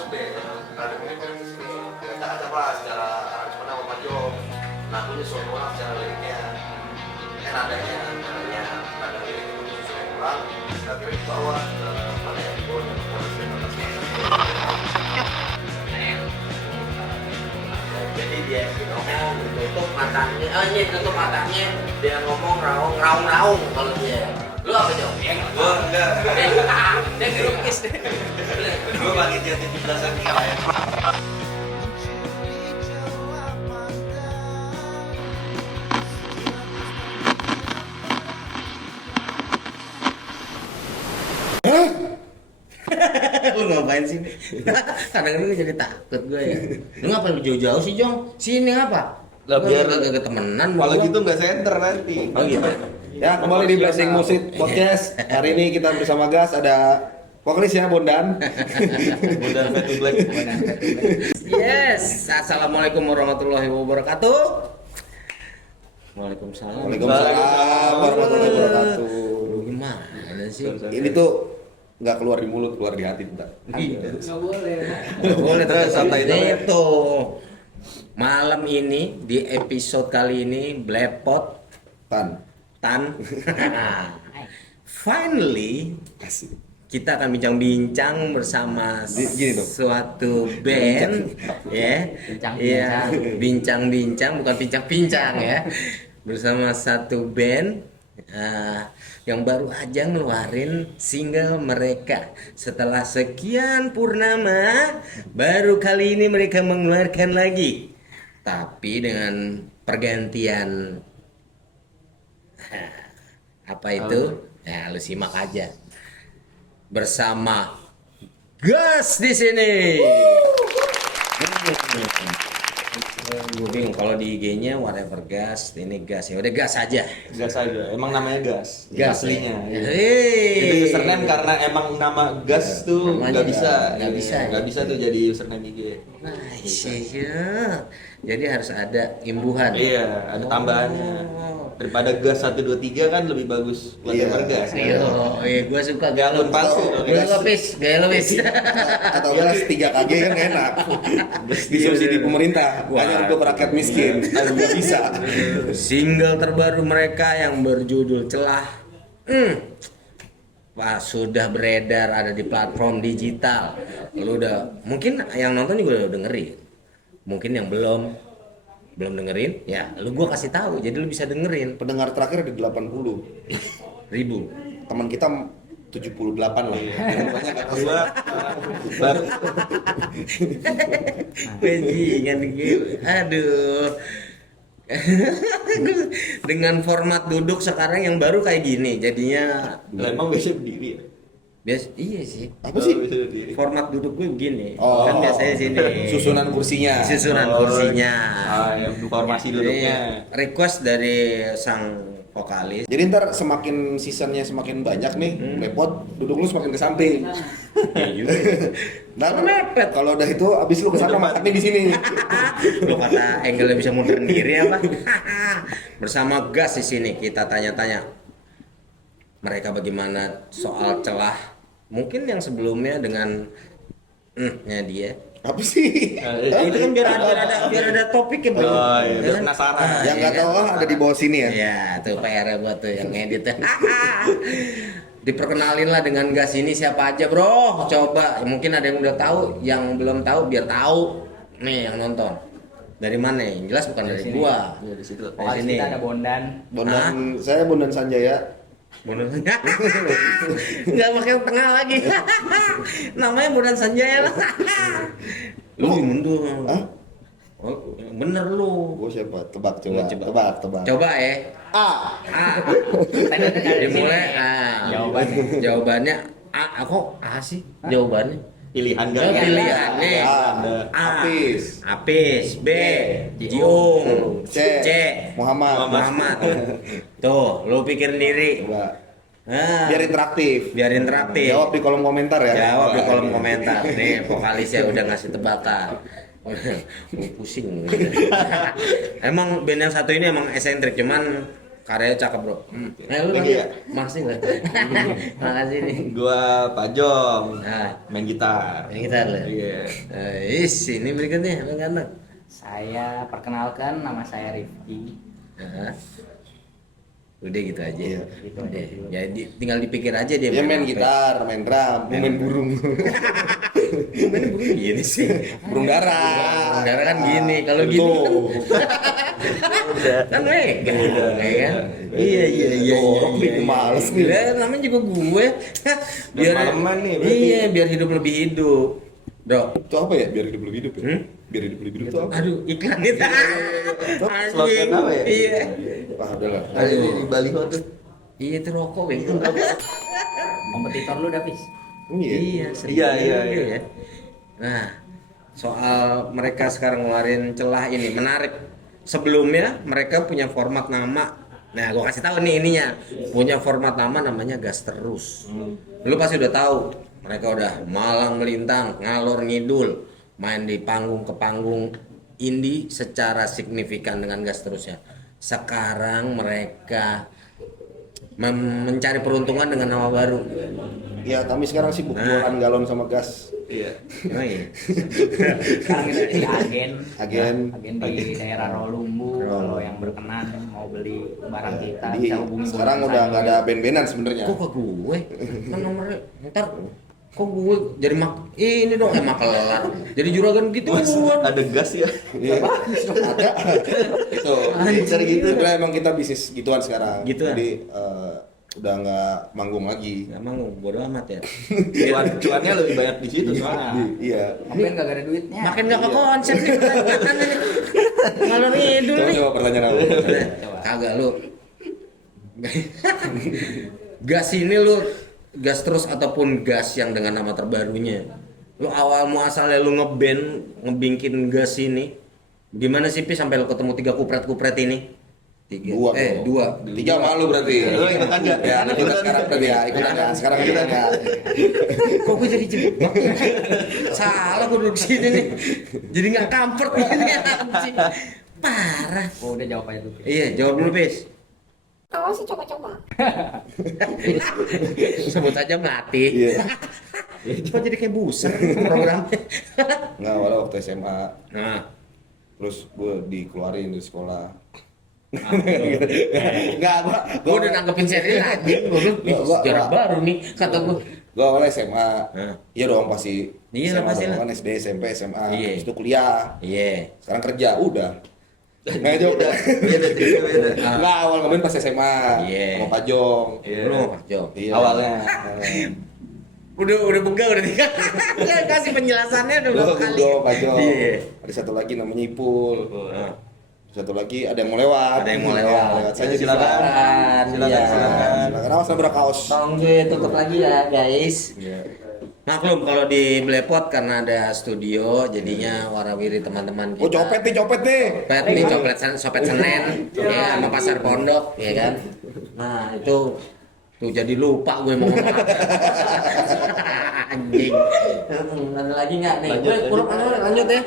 masuk deh ada mungkin kita ada apa secara aransemen sama Pak Jo. Nah aku nyusun ulang secara liriknya nadanya nada lirik itu disusun ulang tapi di bawah mana ya di bawah jadi dia ngomong tutup matanya tutup matanya dia ngomong raung kalau dia lu apa Jo? Gua enggak. Dia ngelukis deh. Gua pakai jam 17-an ya. Lu ngapain sih? Kadang-kadang jadi takut gue ya. Lu ngapain lu jauh-jauh sih, Jong? Sini apa? Lah, biar gak temenan. Kalau gitu nggak center nanti. Oh gitu. Ya, kembali di Blessing Musik Podcast. Hari ini kita bersama Gas, ada vokalisnya Bondan. Bondan Fatu Black. Yes. Assalamualaikum warahmatullahi wabarakatuh. Waalaikumsalam. Waalaikumsalam warahmatullahi wabarakatuh. Lu gimana sih? Ini tuh nggak keluar di mulut, keluar di hati bentar. Nggak boleh terus santai itu. Malam ini di episode kali ini Blepot Tan. Finally Kasih. kita akan bincang-bincang bersama Gini dong. suatu band ya. Iya, bincang-bincang bukan pincang-pincang ya. Bersama satu band yang baru aja ngeluarin single mereka setelah sekian purnama, baru kali ini mereka mengeluarkan lagi, tapi dengan pergantian apa itu ya, lu simak aja bersama Gas di sini. Gue bingung kalau di IG-nya whatever Gas, ini Gas ya udah Gas aja. Gas aja. Emang namanya Gas. Gas Aslinya. ya. Itu username karena emang nama Gas tuh Namanya nggak bisa. nggak bisa Tuh jadi username IG. Iya. Jadi harus ada imbuhan. Iya, ada tambahannya. Daripada Gas 1 2 3 kan lebih bagus whatever Gas. Iya, gue suka Gak galau. palsu. Gue lapis, gaya lapis. Atau Gas 3KG kan enak. Disubsidi pemerintah. Hanya untuk rakyat miskin. Nggak bisa. Single terbaru mereka yang berjudul Celah. Wah, sudah beredar ada di platform digital. Lu udah, mungkin yang nonton juga udah dengerin. Mungkin yang belum dengerin, ya lu gua kasih tahu, jadi lu bisa dengerin. Pendengar terakhir ada 80 ribu. Teman kita 78 lah. Banyak kata gua. Baru Bajingan gitu. Aduh. Dengan format duduk sekarang yang baru kayak gini, jadinya emang biasa berdiri ya? iya sih. Apa sih? Bisa berdiri. Format duduk gue begini. Oh. Kan biasanya sini. Susunan kursinya. Kursinya. Yang formasi duduknya. Request dari sang vokalis. Jadi ntar semakin seasonnya semakin banyak nih, repot duduk lu semakin ke samping. Nah, Mepet. kalau udah itu abis lu kesana makannya di sini. Lu kata angle bisa mundurin diri apa? Bersama Gas di sini kita tanya-tanya mereka bagaimana soal Celah. Mungkin yang sebelumnya dengan nya dia. Apa sih? Itu kan biar ada topik ya, Bro. Oh iya, Ya biar kan? penasaran. Yang nggak tahu ada di bawah sini ya. Ya, tuh PR buat tuh yang ngedit. Diperkenalin lah dengan Gas ini siapa aja, Bro. Coba, mungkin ada yang udah tahu, yang belum tahu biar tahu. Nih yang nonton. Dari mana? Yang jelas bukan dari gua. Ya di situ. Dari sini. Kita ada Bondan. Bondan, saya Bondan Sanjaya. Bondannya nggak pakai tengah lagi. Namanya Bondan Sanjaya lah. Lu mundur. Hah? Oh, bener lu. Gua siapa? Tebak coba. Coba. Tebak. Coba ya. A. Dimulai jawabannya A. Aku A sih jawabannya. Pilihan Oh, gak? pilihannya A. Apis. B. Jiung. C. Muhammad. Tuh, lu pikir sendiri. Coba. Nah, Biar interaktif. Jawab di kolom komentar ya. Jawab di kolom komentar. Nih, vokalisnya udah ngasih tebakan. Pusing. Emang band yang satu ini emang esentrik, cuman karyanya cakep bro. Lu Lagi ya? Makasih lah. Makasih nih. Gua Pajong, Nah, main gitar. ini kita lah. Iya. Ini berikutnya anak-anak. Saya perkenalkan, nama saya Rifki. Nah, udah gitu aja. Iya. Gitu Udah. aja dulu. Ya tinggal dipikir aja dia. Dia main apa. gitar, main drum, main burung. Main burung gini sih. Burung dara. Darah kan gini, kalau gini kan kan megang, ya kan? Iya. Orang bikin males nih. Ya, namanya juga gue. biar maleman nih, berarti. Iya, biar hidup lebih hidup. Dok. Itu apa ya? Biar hidup lebih hidup ya? Biar hidup lebih hidup itu apa? Aduh, iklan itu. Slogan apa ya? Iya. Wah, udah lah. Ada di baliho tuh. Iya, itu rokok, Bang. Kompetitor lu udah Pis? Iya, Iya. Nah, soal mereka sekarang ngeluarin celah ini menarik. Sebelumnya mereka punya format nama. Nah, gua kasih tahu nih ininya. Punya format nama namanya Gas Terus. Lu pasti udah tahu. Mereka udah malang melintang, ngalor ngidul, main di panggung ke panggung indie secara signifikan dengan Gas Terusnya. Sekarang mereka mencari peruntungan dengan nama baru. Ya, kami sekarang sibuk jualan galon sama gas. Iya. Oh iya. Sekarang kita jadi Agen. agen di daerah Rolumbu. Kalau yang berkenan mau beli barang kita Jadi bisa hubungi sekarang Bonus udah Ayo. nggak ada band-bandan sebenarnya. Kok ke gue? Kan nomornya ntar kok gue jadi ini dong makelar. Jadi juragan gitu gue. Ada gas ya. Iya. Ada. Itu. Anjir gitu. Sebenarnya emang kita bisnis gituan sekarang. Gituan. Jadi udah nggak manggung lagi. Emang bodo amat ya. Cuannya lebih banyak di situ soalnya. Iya. Mungkin gak ada duitnya. Makin gak ke konsep nih pertanyaan ini. Ngalor ngidul nih. Coba pertanyaan apa? Kagak lu. Gas ini lu gas terus ataupun gas yang dengan nama terbarunya. Lu awal muasalnya lu ngebingkin gas ini. Gimana sih Pi sampai lu ketemu 3 kupret-kupret ini? 3. Dong. 2. 3 malu berarti. Lu ikut aja. Ya, kita sekarang berarti ya. Ikut aja. Sekarang kita ya. Kok gue jadi jebak? Salah gue duduk sini nih. Jadi nggak comfort gini anjing. Parah. Oh, udah jawab aja dulu. Pis. Iya, jawab dulu, Pis. Awal sih coba-coba. Sebut aja mati. Iya. Kok jadi kayak buser programnya. Nggak, awalnya waktu SMA. Nah, Terus gue dikeluarin dari sekolah. Nggak, gue udah nanggepin serius anjing. Gue bilang, Gua- sejarah gua- baru nih, kata gue. Gue awalnya SMA. Nah. Iya dong pasti. Iya lah, SMA pasti dong, lah. kan SD, SMP, SMA. Iya. Terus itu kuliah. Iya. Sekarang kerja, udah. Nggak jawab. Beda. Nggak, awal ngeband pas SMA. Iya. Sama Pajong. Iya. Lu mau Pak Jo? Iya. Awalnya. Udah bega udah tiga. Kasih penjelasannya udah Gue berapa kali. Pajong. Iya. Ada satu lagi namanya Ipul. Nah, Satu lagi ada yang mau lewat. Ada yang mau Ya, lewat. saja Silakan. Iya. Silakan. Awas nabrak kaos. Tolong gue tutup lagi ya guys. Iya. Maklum kalau di Blepot karena ada studio jadinya warawiri teman-teman kita. Oh, copet nih. Copet nih copet Senen ya sama pasar pondok ya kan. Nah itu tuh jadi lupa gue mau ngomong apa. Anjing. Ada lagi nggak nih? Lanjut, Gue kurang lanjut ya.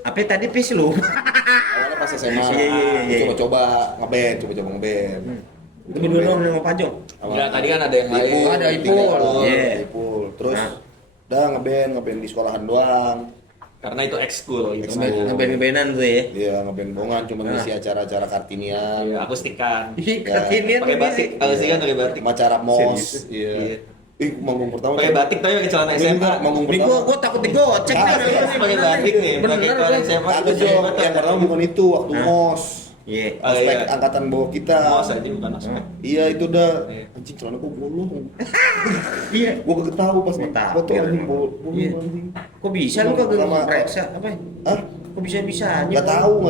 Apa tadi Pis lu? Awalnya pas SMA. Iya. Coba-coba ngeband. Itu berdua doang sama Pajong. Enggak, tadi kan ada yang lain. Oh, ada Ipul. Iya. Ipul. Terus Nah. udah ngeband di sekolahan doang. Karena itu ekskul gitu. Ekskul. Ngeband-ngebandan tuh ya. Iya, ngeband bongan cuma Nah. ngisi acara-acara kartinian, Iya, akustikan. Ini Pakai batik, akustikan pakai batik. sama acara mos. Serius? Iya. Iya. Manggung pertama. Pakai batik tapi pakai celana SMA. Manggung Ini pertama. gua takut digocek nih. Pakai batik nih, pakai celana SMA. Ada Jo, yang pertama bukan itu waktu Hah? mos. Iya. Oh, Ospek iya. angkatan bawah kita. Mos aja bukan ospek. Iya, itu udah Iya. anjing celana gua bolong. Iya. Gua kagak tahu pas Gua tahu, foto anjing emang. bolong Iya. anjing. Kok bisa lu kagak Sama- ngereksa apa? Hah? Kok bisa-bisanya? Nggak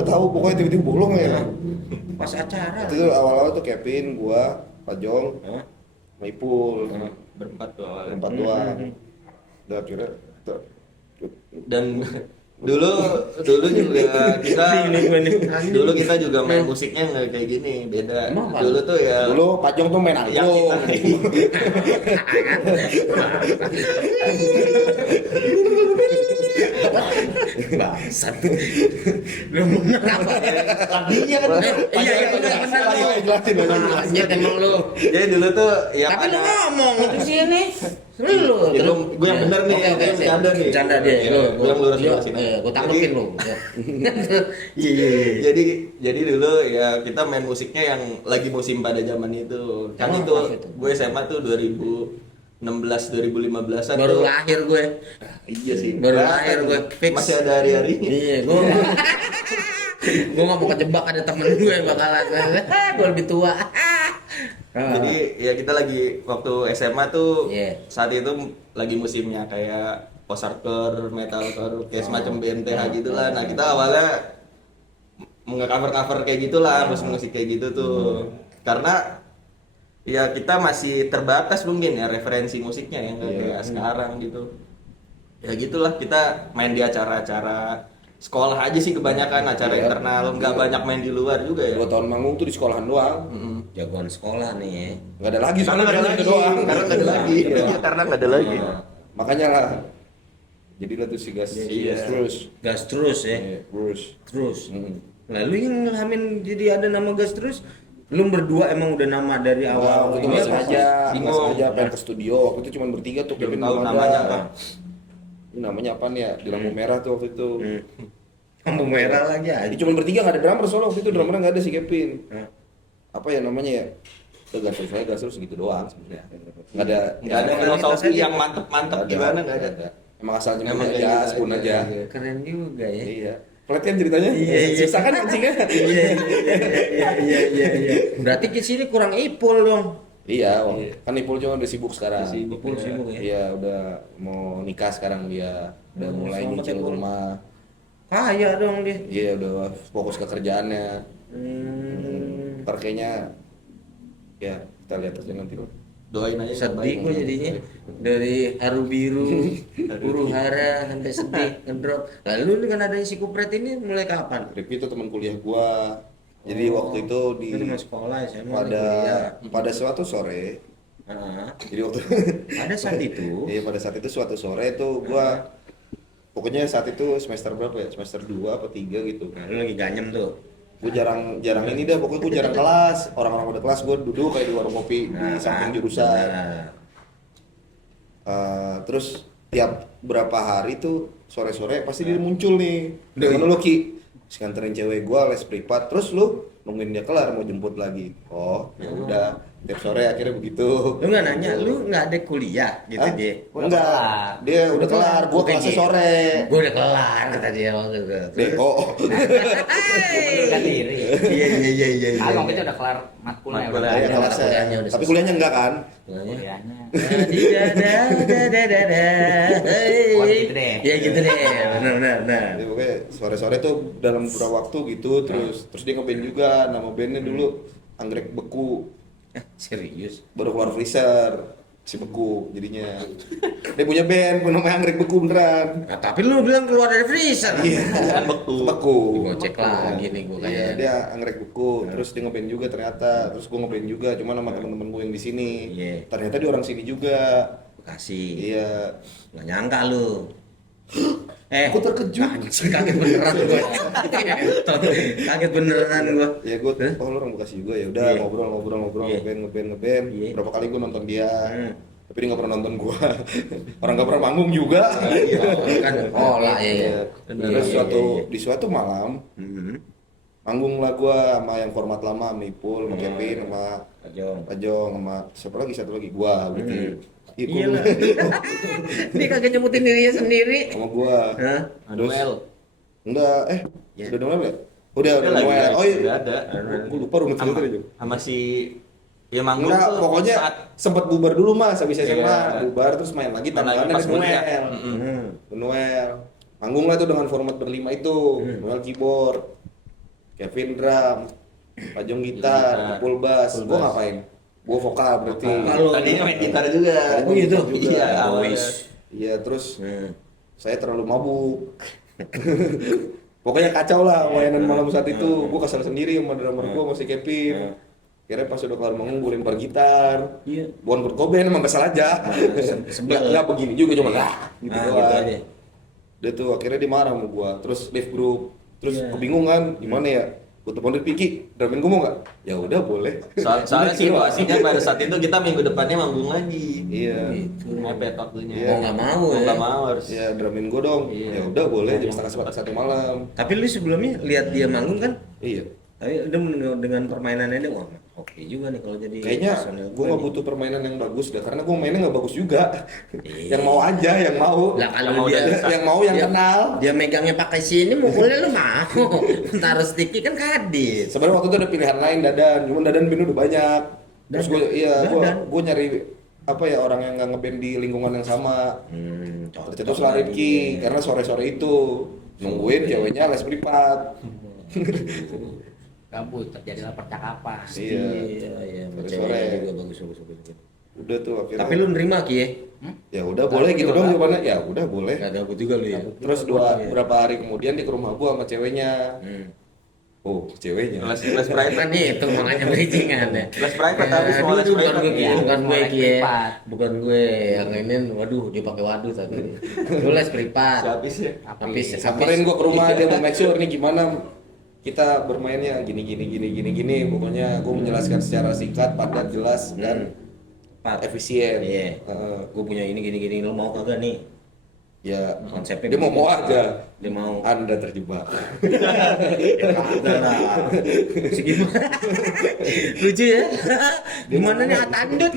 tahu, pokoknya tiba-tiba bolong ya. Pas acara. Itu tuh awal-awal tuh Kevin, gua, Pajong, Hah? Maipul, Berempat tuh awalnya. empat doang. Udah akhirnya tuh. Dan dulu juga kita Ini gue nih. dulu kita juga main musiknya nggak kayak gini, beda. Emang apa? Dulu tuh ya Dulu Pajong tuh main yang angklung. Bangsat. Lu bener apa? Laginya kan Iya bener lu. Jelasin Anjir emang lu. jadi dulu tuh ya Tapi lu pada- ngomong di sini. Lu. Ya, gue yang bener nih, Oke, yang bercanda nih. Bercanda dia. Iya, Lu gue yang lurus-lurusin. Gue tanggepin lu. Iya. Jadi dulu ya kita main musiknya yang lagi musim pada zaman itu. Kan Oh, itu pas itu. gue SMA tuh 2016 2015-an Baru tuh. lahir gue. Iya sih. Baru lahir gue fix. Masih ada hari-harinya. Iya, gue nggak mau kejebak ada temen gue bakalan. Gue lebih tua. Jadi ya kita lagi waktu SMA tuh Iya. saat itu lagi musimnya kayak post hardcore, metalcore, kayak semacam BMTH gitulah. Nah kita awalnya nge-cover kayak gitulah, musik kayak gitu tuh. Karena ya kita masih terbatas mungkin ya referensi musiknya ya nggak kayak sekarang gitu. Ya gitulah kita main di acara-acara sekolah aja sih kebanyakan acara Iya. internal, nggak banyak main di luar juga ya. 2 tahun manggung tuh di sekolahan doang. Jagoan sekolah nih ya. Nggak ada lagi Karena nggak ada lagi, doang. karena nggak ada lagi, Iya. karena nggak ada lagi. Makanya lah. Jadi lah tuh si gas Iya. terus. Gas terus ya. Iya, terus. Terus. Hmm. Lalu yang ngalamin jadi ada nama gas terus. Lu berdua emang udah nama dari awal. Waktu itu ini nggak apa? sengaja, nggak Bingung. sengaja pengen ke studio. Waktu itu cuma bertiga tuh, Belum Kevin tahu belum ada. namanya apa. Ini namanya apa nih ya? Di lampu merah tuh waktu itu. Lampu merah lagi aja. Ini cuma bertiga nggak ada drummer soalnya waktu itu drummernya nggak ada si Kevin. Hah? Apa ya namanya ya? Udah gas terus gitu doang sebenarnya. Nggak ada. Nggak ada Ya, filosofi aja. yang mantep-mantep gimana nggak ada. Emang asal Emang nyebut kayak aja, gitu spoon aja. Iya. Keren juga ya. Iya. Pelit kan ceritanya? Iya, iya. Susah kan mancingnya? Iya. Berarti ke sini kurang Ipul dong. Iya, kan Ipul juga udah sibuk sekarang. Ipul sibuk ya. Iya, udah mau nikah sekarang dia. Udah mulai selamat nyicil Ipul. rumah. Kaya dong dia. Iya, udah fokus ke kerjaannya. Ntar kayaknya ya kita lihat aja nanti lah. Doain aja yang Sedih terbaik. gue jadinya dari haru biru, huru hara sampai sedih ngedrop. Lalu dengan adanya si Kupret ini mulai kapan? Rifki itu teman kuliah gua. Jadi waktu itu di Itu masih sekolah SMA pada suatu sore. Jadi waktu Ada saat itu. iya pada saat itu suatu sore itu gua pokoknya saat itu semester berapa ya? Semester 2 apa 3 gitu. Nah, lu lagi ganyem tuh. Gue jarang ini dah, pokoknya gue jarang kelas. Orang-orang pada kelas gue duduk kayak di warung kopi di samping jurusan. Nah, Terus tiap berapa hari tuh sore-sore pasti dia muncul nih. Gimana lu Ki? Si nganterin cewek gue les privat, terus lu nungguin dia kelar mau jemput lagi. Oh, ya udah. Tiap sore akhirnya begitu. lu nggak nanya, lu nggak ada kuliah gitu Hah? dia. Enggak, dia udah kelar, gue kelasnya sore. Gue udah kelar kata dia waktu itu. Deh, oh. Mengundurkan diri. Iya. Ah, waktu itu udah kelar matkulnya Matkul udah. aja. Iya, Udah kelasnya. kuliahnya udah Tapi selesai. kuliahnya enggak kan? Kuliahnya. Buat gitu deh. Ya gitu deh, benar. Jadi pokoknya sore-sore tuh dalam beberapa waktu gitu terus dia ngeband juga, nama bandnya dulu Anggrek Beku, Serius. baru keluar freezer si Beku jadinya. Dia punya band namanya Anggrek Beku beneran. Nah, tapi lu bilang keluar dari freezer. Iya, Kan beku. Beku. Gua cek lagi nih gua Iya, kayaknya. dia Anggrek Beku, terus dia ngeband juga ternyata, terus gua ngeband juga, cuma sama temen-temen gue yang di sini. Iya. Ternyata dia orang sini juga. Bekasi. Iya. Nggak nyangka lu. Aku terkejut. Anjing, kaget beneran gua. Kaget beneran gua. Ya gue, oh lu orang Bekasi juga ya. Udah Iya. ngobrol, Iya. ngeband. Iya. Berapa kali gue nonton dia. Hmm. Tapi dia nggak pernah nonton gua. Orang nggak pernah manggung juga. Kan lah Iya. Terus di suatu malam manggung lah gua sama yang format lama, sama Ipul, sama Kevin, sama Pak Jong, sama siapa lagi satu lagi gua berarti. Iya lah. Dia kagak nyebutin dirinya sendiri. Sama gua. Hah? Noel. Enggak, Ya. udah Noel ya? Udah lagi, Noel. Oh iya. udah ada. Gua lupa rumah cerita Sama, juga. sama si ya manggung Enggak, tuh pokoknya saat sempat bubar dulu mas, habis SMA Iya. bubar terus main lagi Main lagi tantangannya pas dengan kuliah. Noel. Noel. Manggung lah tuh dengan format berlima itu. Noel keyboard, Kevin drum, Pak Jong gitar, Ipul bass. Gua ngapain? Gua vokal berarti. Vokal. tadinya main gitar juga. Oh gitu? Iya, Boys. awalnya. Iya, terus saya terlalu mabuk. Pokoknya kacau lah wayanan malam saat itu. Gua kesel sendiri sama drummer gua, masih Kevin. Kira pas udah kelar manggung gue lempar gitar. Iya. Bukan Kurt Cobain emang kesel aja. sebel. Nggak begini juga cuma gitu Gitu doang. aja. Dia tuh akhirnya dia marah sama gua, terus leave group, terus kebingungan gimana ya. Gua telepon dia, Piki, drumin gua mau nggak? Ya udah boleh. Soalnya situasinya pada saat itu kita minggu depannya manggung lagi. Iya. Mepet waktunya. Iya. Mau nggak mau Mau ya. nggak mau harus. Ya drumin gua dong. Iya. Ya udah boleh jam setengah satu malam. Tapi lu sebelumnya lihat dia manggung kan? Iya. Tapi udah dengan permainannya dia, wah oke juga nih kalau jadi Kayaknya personel gue nggak nih. butuh permainan yang bagus dah, karena gue mainnya nggak bagus juga. Iya. Yang mau aja, yang mau. Lah kalau Yang mau dia dari- yang mau yang dia- kenal. Dia megangnya pakai sini, mukulnya lu mau. Taruh sticky kan kadis. Sebenarnya waktu itu ada pilihan lain Dadan, cuman Dadan band udah banyak. Terus gue Dadan. gue nyari apa ya orang yang nggak ngeband di lingkungan yang sama. Cocok Terus lah Rifki, karena sore-sore itu nungguin ceweknya les privat. Gabut, terjadilah percakapan. Iya, Sore-sore. ceweknya juga bagus. Udah tuh akhirnya. Tapi lu nerima Ki ya? ya udah boleh gitu dong jawabannya. Ya udah boleh. Gak gabut juga lu ya? Terus berapa hari kemudian dia ke rumah gua sama ceweknya. Oh, ceweknya. Les private. Kan itu makanya bridgingan ya. Les private habis mau les Bukan private. gue Ki, Ya, bukan gue les Ki ya. privat. Bukan gue yang ini, waduh dia pakai waduh tadi. Lu les privat. Habis ya. Habis Samperin gua ke rumah dia mau make sure nih gimana kita bermainnya gini. Pokoknya gua menjelaskan secara singkat, padat, jelas dan efisien. Iya. Heeh. Gue punya ini gini, lu mau kagak nih? Ya Konsepnya dia mau aja. Dia mau. Anda terjebak. Kagak lah. Segimana? Lucu ya? Gimana nih tandut?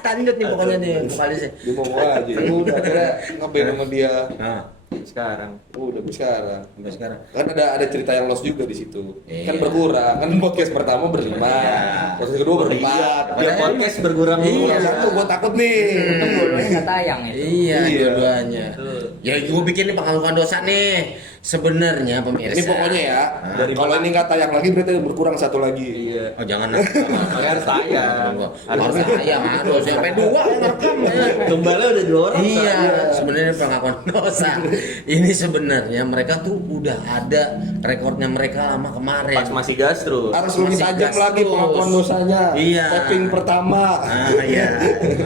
Tandut nih pokoknya nih vokalisnya. Dia mau aja. Ya udah akhirnya ngeband sama dia. Nah, Sekarang. Udah sekarang. sampai sekarang. Kan ada cerita yang lost juga di situ. Iya. Kan berkurang. Kan podcast pertama berlima. Iya. Podcast kedua berempat. Dia podcast berkurang dulu. Yang satu gua takut nih. Untung dua-duanya nggak tayang itu. Iya, Iya. dua-duanya. Ya gue bikin nih pengakuan dosa nih. Sebenarnya pemirsa. Ini pokoknya ya. Dari Kalau ini nggak tayang lagi berarti berkurang satu lagi. Iya. Oh jangan Makanya harus tayang. Harus tayang harus sampai dua yang rekam ya. Tumbalnya udah 2 orang. Iya, sebenarnya pengakuan dosa. Ini sebenarnya mereka tuh udah ada rekornya mereka lama kemarin. Pas masih gas terus. Harus lebih Masih tajam gas lagi terus. pengakuan dosanya. Iya. Tapping pertama. Ah iya.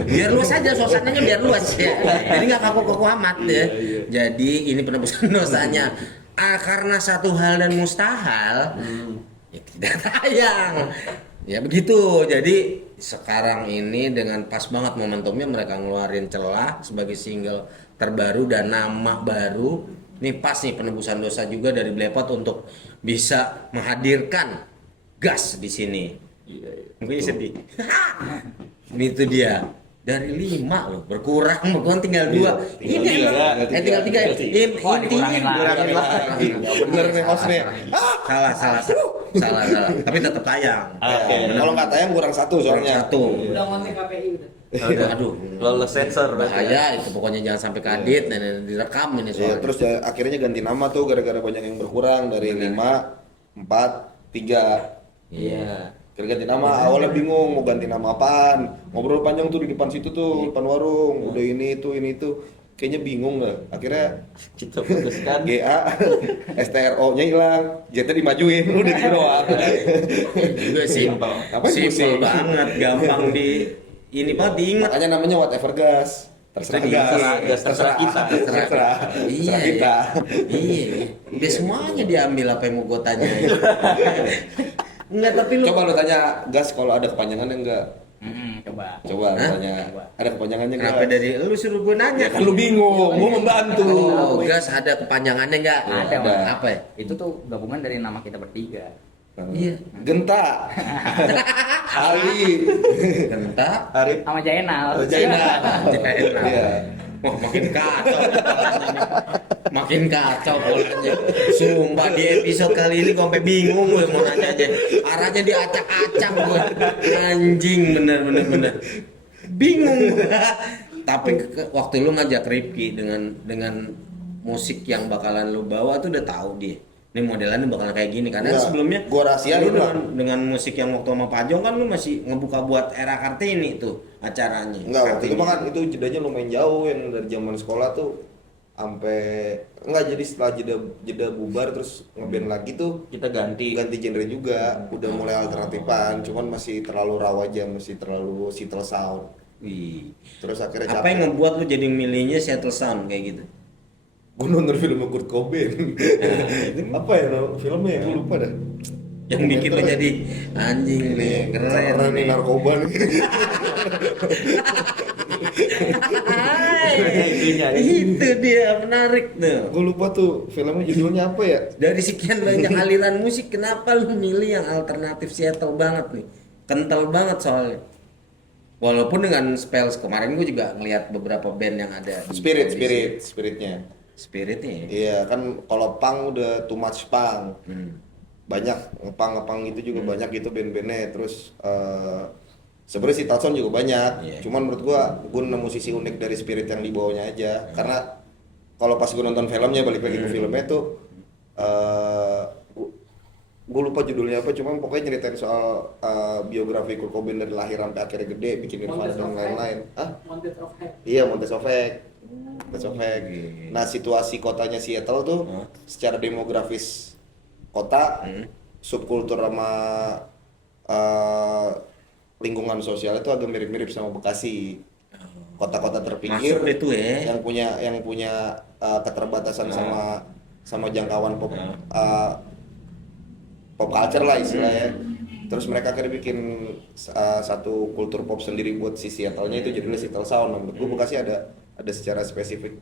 Biar luas aja suasananya biar luas ya. Jadi nggak kaku-kaku amat ya. Jadi ini penebusan dosanya. Karena satu hal dan mustahil ya tidak tayang. Ya begitu. Jadi sekarang ini dengan pas banget momentumnya mereka ngeluarin Celah sebagai single terbaru dan nama baru. Ini pas nih penebusan dosa juga dari Blepot untuk bisa menghadirkan gas di sini. Mungkin sedih. Itu dia. Dari 5 loh, berkurang tinggal 2. Ini tinggal 3. Wah, Intinya dikurangin lagi. Bener nih hostnya. salah. Tapi tetap tayang. Oke. Kalau nggak tayang kurang satu Kurang soalnya. satu. Udah ngontek KPI udah. Aduh, Lolos sensor berarti. bahaya itu pokoknya jangan sampai kadit dan direkam ini Iya, soalnya. terus ya, akhirnya ganti nama tuh gara-gara banyak yang berkurang dari 5, 4, 3. Iya. Kira ganti nama, awalnya bingung mau ganti nama apaan. Ngobrol panjang tuh di depan situ tuh, depan warung. Udah ini itu. Kayaknya bingung lah. Akhirnya Kita putuskan. GA, STRO-nya hilang, Z-nya dimajuin, udah gitu doang. Juga simpel. Apa yang Simpel pusing? banget, gampang ini banget diingat. Makanya namanya whatever gas. Terserah Itu gas. gas, terserah kita. Terserah kita. Iya. Dia semuanya diambil apa yang mau gue tanya. Enggak, tapi lu Coba lo tanya gas kalau ada kepanjangannya enggak? Coba. Coba lo Hah? tanya. Ada kepanjangannya enggak? kenapa dari lu suruh gue nanya? Kan lu bingung, mau membantu. Oh, gas ada kepanjangannya enggak? Ada, Ada. Apa ya? Itu tuh gabungan dari nama kita bertiga. Iya. Genta. Ali. Genta. Arif. Sama Jainal. Jainal. Jainal. Iya. Wah, makin kacau. Makin kacau polanya. Sumpah di episode kali ini gue sampai bingung gue mau nanya aja. Arahnya diacak-acak gue. Anjing bener. Bingung. Tapi waktu lu ngajak Rifki dengan musik yang bakalan lu bawa tuh udah tahu dia. Ini modelannya bakalan kayak gini karena Enggak, sebelumnya gua rahasiain lu lah. dengan musik yang waktu sama Pajong kan lu masih ngebuka buat era Kartini tuh acaranya. Enggak, waktu itu Kartini. mah kan itu jedanya lumayan jauh yang dari zaman sekolah tuh sampai enggak, jadi setelah jeda bubar terus ngeband lagi tuh Kita ganti. genre juga, udah mulai alternatifan, cuman masih terlalu raw aja, masih terlalu Seattle sound. Wih. Terus akhirnya Apa yang ngebuat lu jadi milihnya Seattle Sound kayak gitu? Gue nonton film Kurt Cobain. Apa ya filmnya? Gue lupa dah. Yang bikin lo jadi anjing nih, keren nih narkoba nih. Itu dia menarik tuh. Gue lupa tuh filmnya judulnya apa ya? Dari sekian banyak aliran musik, kenapa lu milih yang alternatif Seattle banget nih? Kental banget soalnya. Walaupun dengan Spells kemarin gue juga ngeliat beberapa band yang ada di Spiritnya. Spiritnya ya? Iya kan kalau punk udah too much punk. Banyak ngepang gitu juga banyak gitu band-bandnya. Terus sebenarnya si Tatson juga banyak. Iya. Cuman menurut gua nemu sisi unik dari Spirit yang dibawanya aja. Karena kalau pas gua nonton filmnya, balik lagi ke filmnya tuh gue lupa judulnya apa, cuman pokoknya nyeritain soal biografi Kurt Cobain dari lahir sampai akhirnya gede, bikin Nirvana dan lain-lain. Iya, Montes of Heck. Nah, situasi kotanya Seattle tuh secara demografis kota, subkultur sama lingkungan sosial itu agak mirip-mirip sama Bekasi. Kota-kota terpinggir Masuk itu ya. yang punya keterbatasan sama jangkauan pop culture lah istilahnya. Terus mereka akhirnya bikin satu kultur pop sendiri buat si Seattle-nya itu judulnya Seattle Sound. Menurut gue Bekasi ada secara spesifik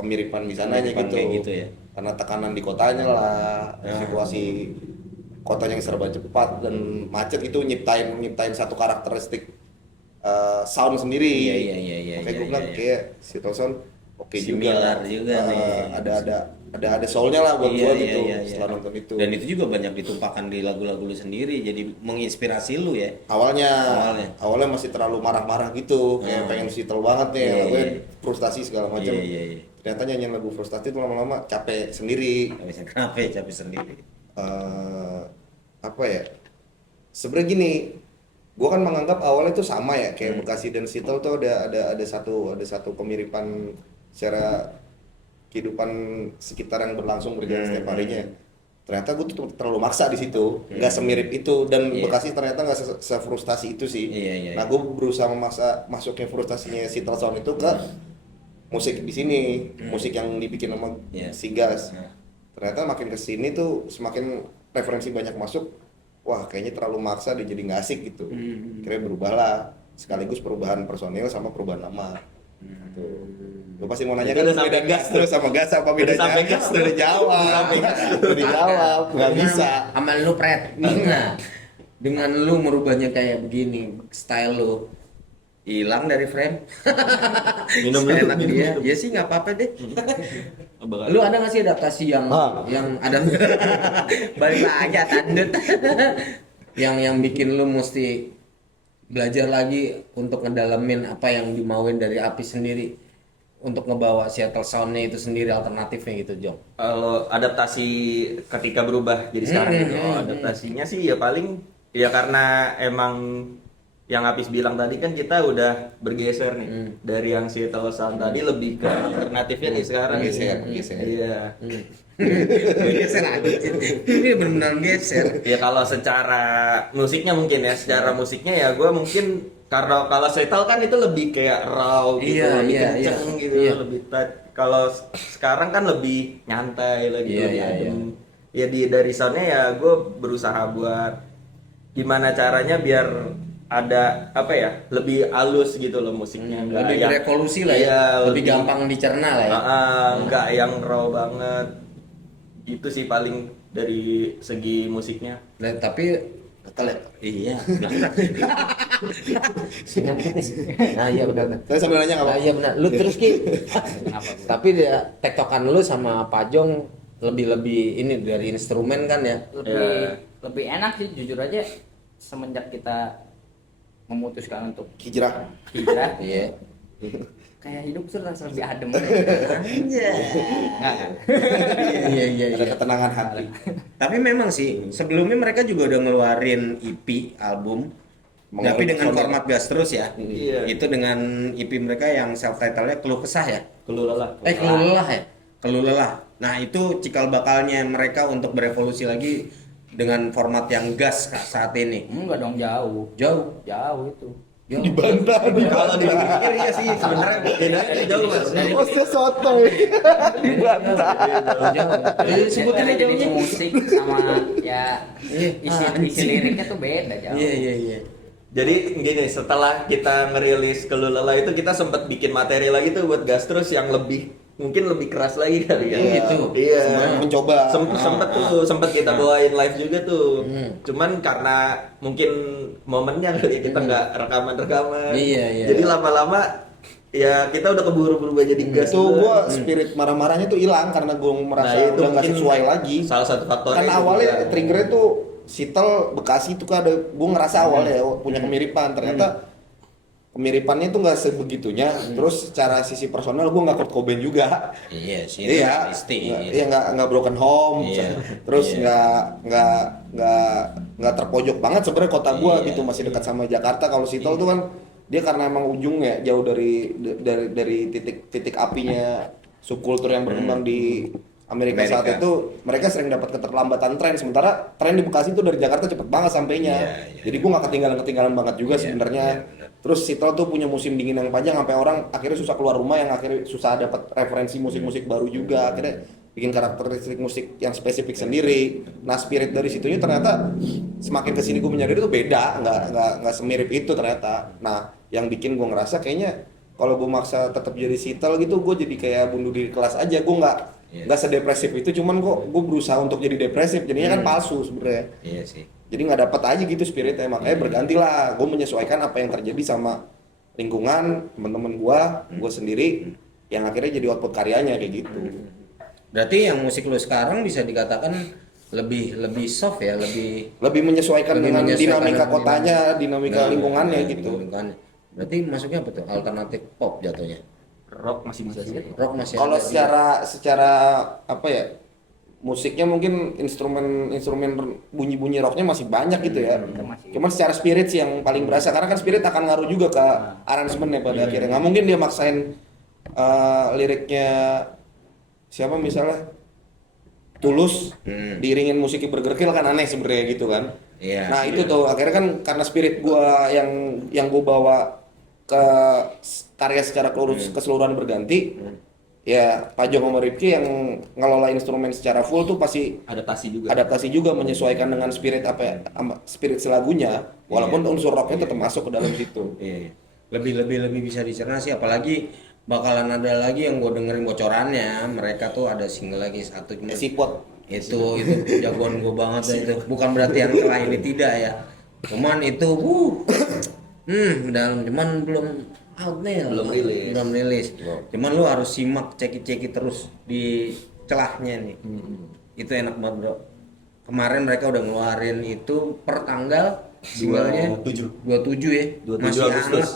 kemiripan di sananya gitu. Kayak gitu ya. Karena tekanan di kotanya lah, situasi kotanya yang serba cepat dan macet itu nyiptain satu karakteristik sound sendiri. Iya. Makanya gue bilang kayak Seattle Sound oke Similar juga nih. ada soulnya lah buat gua gitu Iya. setelah nonton itu. Dan itu juga banyak ditumpahkan di lagu-lagu lu sendiri, jadi menginspirasi lu ya. Awalnya masih terlalu marah-marah gitu, kayak pengen Seattle banget nih, Iya, lagunya iya. frustasi segala macam. Iya. Ternyata nyanyiin lagu frustasi itu lama-lama capek sendiri. Kenapa ya capek sendiri? Apa ya? Sebenarnya gini, gua kan menganggap awalnya tuh sama ya, kayak Bekasi dan Seattle tuh ada satu kemiripan secara kehidupan sekitar yang berjalan setiap harinya. Ternyata gue tuh terlalu maksa di situ, nggak semirip itu, dan Bekasi ternyata nggak sefrustasi itu sih. Iya. Nah, gue berusaha memaksa masuknya frustasinya Seattle Sound itu ke musik di sini, musik yang dibikin sama si Gas. Ternyata makin kesini tuh semakin referensi banyak masuk, wah kayaknya terlalu maksa dia jadi nggak asik gitu. Kira berubah lah, sekaligus perubahan personil sama perubahan nama. Lu pasti mau nanya kan beda gas terus sama gas apa bedanya? sampai gas Udah dijawab, nggak bisa. Amal lu Pret. Nah, dengan lu merubahnya kayak begini, style lu hilang dari frame. Minum dulu. Enak dia. Ya sih nggak apa-apa deh. Lu ada nggak sih adaptasi yang ada balik lagi tandut yang bikin lu mesti belajar lagi untuk ngedalamin apa yang dimauin dari Api sendiri untuk ngebawa Seattle Sound-nya itu sendiri, alternatifnya gitu, Jong? Kalau adaptasi ketika berubah jadi sekarang gitu, adaptasinya sih ya paling ya karena emang yang Apis bilang tadi kan kita udah bergeser nih dari yang Seattle Sound tadi lebih ke alternatifnya nih sekarang. Geser. Iya. Geser aja, ini benar-benar geser. Ya kalau secara musiknya mungkin ya, secara musiknya ya gue mungkin karena kalau Seattle kan itu lebih kayak raw gitu, lebih kenceng gitu, lebih tight. Kalau sekarang kan lebih nyantai, lebih adem. Ya dari soundnya ya gue berusaha buat gimana caranya biar ada apa ya, lebih halus gitu loh musiknya, Lebih berevolusi lah ya, lebih gampang dicerna lah ya. Nggak yang raw banget. Itu sih paling dari segi musiknya. Nah, tapi iya. Nah, iya benar. Saya sambil nanya apa? Nah, iya benar. Lu terus Ki. Tapi dia tektokan lu sama Pajong lebih ini dari instrumen kan ya. Lebih enak sih jujur aja, semenjak kita memutuskan untuk Hijrah. Iya. kayak hidup tuh rasa lebih adem. Iya. Ada ketenangan hati. Tapi memang sih sebelumnya mereka juga udah ngeluarin EP album, tapi dengan format gas terus ya. Iya. Itu dengan EP mereka yang self title-nya Keluh Kesah ya. Keluh lelah. Keluh Lelah ya. Keluh Lelah. Nah, itu cikal bakalnya mereka untuk berevolusi lagi dengan format yang gas saat ini. Enggak dong, jauh Jauh. itu. Dibantah. Kalau dipikir iya sih sebenarnya bedanya jauh mas. Bosnya sotoy. Dibantah. Jauh-jauh. Sebutin aja Jenis jauh. musik sama ya isi liriknya tuh beda jauh. Iya. Jadi gini, setelah kita ngerilis Kelulala itu kita sempat bikin materi lagi tuh buat Gastrus yang mungkin lebih keras lagi kali ya. Gitu. Iya. Mencoba. Sempet kita bawain live juga tuh. Cuman karena mungkin momennya kali ya, kita nggak rekaman. Iya. Jadi lama-lama ya kita udah keburu berubah jadi gas. Itu gua spirit marah-marahnya tuh hilang karena gua merasa Nah, itu udah nggak mungkin sesuai lagi. salah satu faktornya Kan itu awalnya juga. triggernya tuh Sitel Bekasi itu kan ada, gue ngerasa awalnya ya punya kemiripan, ternyata kemiripannya tuh nggak sebegitunya. Terus secara sisi personal gue nggak Kurt Cobain juga. Iya sih. Iya, nggak broken home. Iya. Terus Iya. nggak terpojok banget sebenarnya kota gue Iya. gitu, masih dekat sama Jakarta. Kalau Sitel tuh kan dia karena emang ujungnya jauh dari titik apinya subkultur yang berkembang di Amerika saat Amerika. itu. Mereka sering dapat keterlambatan tren, sementara tren di Bekasi itu dari Jakarta cepet banget sampainya. Iya. Jadi gue nggak ketinggalan banget juga Iya, sebenarnya. iya, benar. Terus Sitel tuh punya musim dingin yang panjang sampai orang akhirnya susah keluar rumah, yang akhirnya susah dapat referensi musik-musik baru juga. Akhirnya bikin karakteristik musik yang spesifik sendiri. Nah, spirit dari situnya ternyata semakin kesini gue menyadari itu beda, nggak semirip itu ternyata. Nah, yang bikin gue ngerasa kayaknya kalau gue maksa tetap jadi Sitel gitu, gue jadi kayak bunuh diri kelas aja. Gue nggak sedepresif itu, cuman kok gue berusaha untuk jadi depresif, jadinya kan palsu sebenarnya. Iya sih. Jadi nggak dapat aja gitu spiritnya, makanya bergantilah. Gue menyesuaikan apa yang terjadi sama lingkungan, teman-teman gue sendiri, yang akhirnya jadi output karyanya kayak gitu. Berarti yang musik lu sekarang bisa dikatakan lebih soft ya, lebih Lebih menyesuaikan dengan menyesuaikan dinamika dengan kotanya, dinamika lingkungannya gitu. lingkungannya. Berarti masuknya apa tuh? Alternatif pop jatuhnya. Rock masih bisa sih. Rock masih Kalau ada secara apa ya, musiknya mungkin instrumen bunyi rocknya masih banyak gitu ya. Cuman secara spirit sih yang paling berasa, karena kan spirit akan ngaruh juga ke aransemennya pada akhirnya. Nggak mungkin dia maksain liriknya siapa misalnya Tulus diiringin musik bergerkil, kan aneh sebenarnya gitu kan. Iya. Nah itu tuh akhirnya kan karena spirit gua yang gua bawa ke karya secara keseluruhan berganti. Ya Pak Jong sama Rifki yang ngelola instrumen secara full tuh pasti adaptasi juga menyesuaikan dengan spirit apa ya, spirit selagunya, walaupun unsur rocknya tetap masuk ke dalam situ. Iya. Lebih bisa dicerna sih, apalagi bakalan ada lagi yang gue dengerin bocorannya. Mereka tuh ada single lagi satu, cuma Sipot itu jagoan gue banget dah itu. Bukan berarti yang telah ini tidak ya, cuman itu cuman belum out nih, belum rilis. Cuman lu harus simak, ceki terus di celahnya nih. Itu enak banget bro. Kemarin mereka udah ngeluarin itu per tanggal singlenya 27 ya, 27 masih Agustus.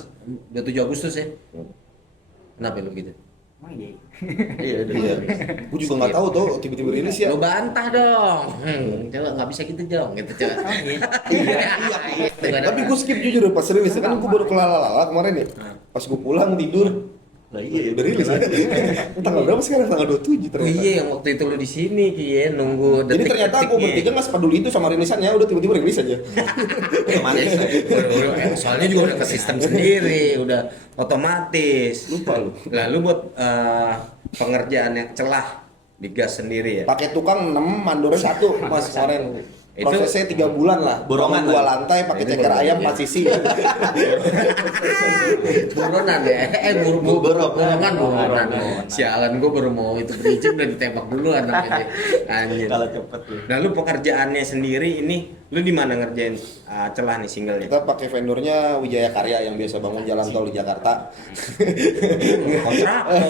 hangat. 27 Agustus ya. Kenapa lu gitu? Iya. gue juga nggak tahu tuh tiba-tiba rilis ya. Lu bantah dong. Coba nggak bisa gitu dong, gitu coba. Tapi gue skip jujur pas rilis, kan gue baru kelalala kemarin ya. Pas gue pulang tidur, Lah iya udah rilis ya. Tanggal berapa sekarang? Tanggal 27 ternyata. Iya, yang waktu itu lu di sini Kie nunggu Jadi ternyata aku bertiga nggak sepeduli itu sama rilisannya, udah tiba-tiba rilis aja. Soalnya juga udah ke sistem sendiri, udah otomatis. Lupa lu. Lalu buat pengerjaan yang celah digas sendiri ya. Pakai tukang 6, mandornya 1 mas kemarin. Itu- Prosesnya 3 bulan lah. Borongan Bangun 2 lah. lantai pakai Itu ceker borongan, ayam iya. 4 sisi. Buronan ya, buronan. Sialan, gue baru mau itu berizin udah ditembak duluan namanya. Anjir. Kalau cepet tuh. Nah lu pekerjaannya sendiri ini, lu di mana ngerjain celah nih singlenya? Kita pakai vendornya Wijaya Karya yang biasa bangun jalan tol di Jakarta. Kontraktor,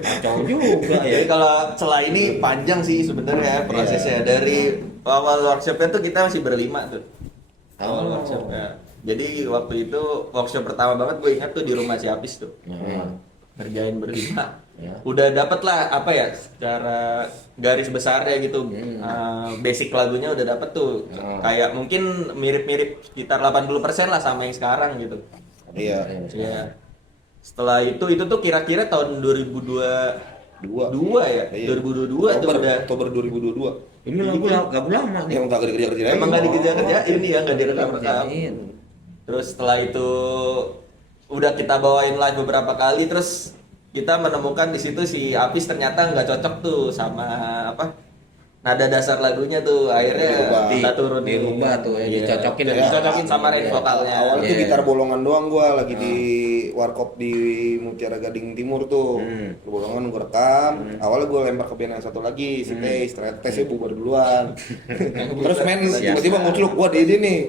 kacau juga ya. Jadi kalau celah ini panjang sih sebenarnya prosesnya. Dari awal workshopnya tuh kita masih berlima tuh. Awal workshopnya. Jadi waktu itu workshop pertama banget gue ingat tuh di rumah si Apis tuh. Ngerjain berlima. Ya. Udah dapet lah apa ya secara garis besarnya gitu. Basic lagunya udah dapet tuh. Kayak mungkin mirip-mirip sekitar 80% lah sama yang sekarang gitu. Iya. Iya. Setelah itu tuh kira-kira tahun 2022 ya. Iya. 2022 tuh udah. Oktober 2022. Ini lagu lama nih. Yang nggak kerja-kerja Emang nggak dikejar-kerjain ini ya, nggak direkam-rekam. Terus setelah itu udah kita bawain live beberapa kali, terus kita menemukan di situ si Apis ternyata nggak cocok tuh sama apa nada dasar lagunya tuh. Akhirnya kita turunin, dirubah tuh ya, Iya. dicocokin Ya, dicocokin sama range vokalnya. Awalnya tuh Iya. gitar bolongan doang gua lagi di warkop di Mutiara Gading Timur tuh. Bolongan gua rekam. Awalnya gua lempar ke band yang satu lagi, si Tes, ternyata Tesnya bubar duluan. Terus men tiba-tiba muncul gua di nih.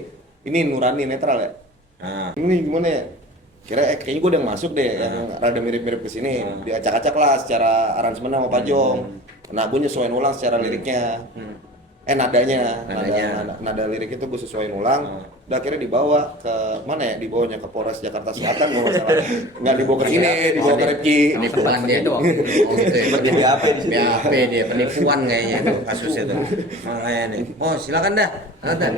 Ini Nurani netral ya. Nah, Ini gimana ya? Kayaknya gue udah masuk deh yang rada mirip-mirip ke sini. Diacak-acak lah secara aransemen sama Pajong. Nah, gue nyesuaiin ulang secara liriknya. Nadanya. Nada lirik itu gue sesuaiin ulang. Udah akhirnya dibawa ke mana ya? Dibawanya ke Polres Jakarta Selatan kalau nggak salah. Nggak dibawa ke sini, dibawa ke Repki. ini perban dia doang. Oh, gitu ya. Seperti BAP di situ. BAP dia penipuan kayaknya tuh kasusnya tuh. Makanya nih. Oh, silakan dah. Silakan.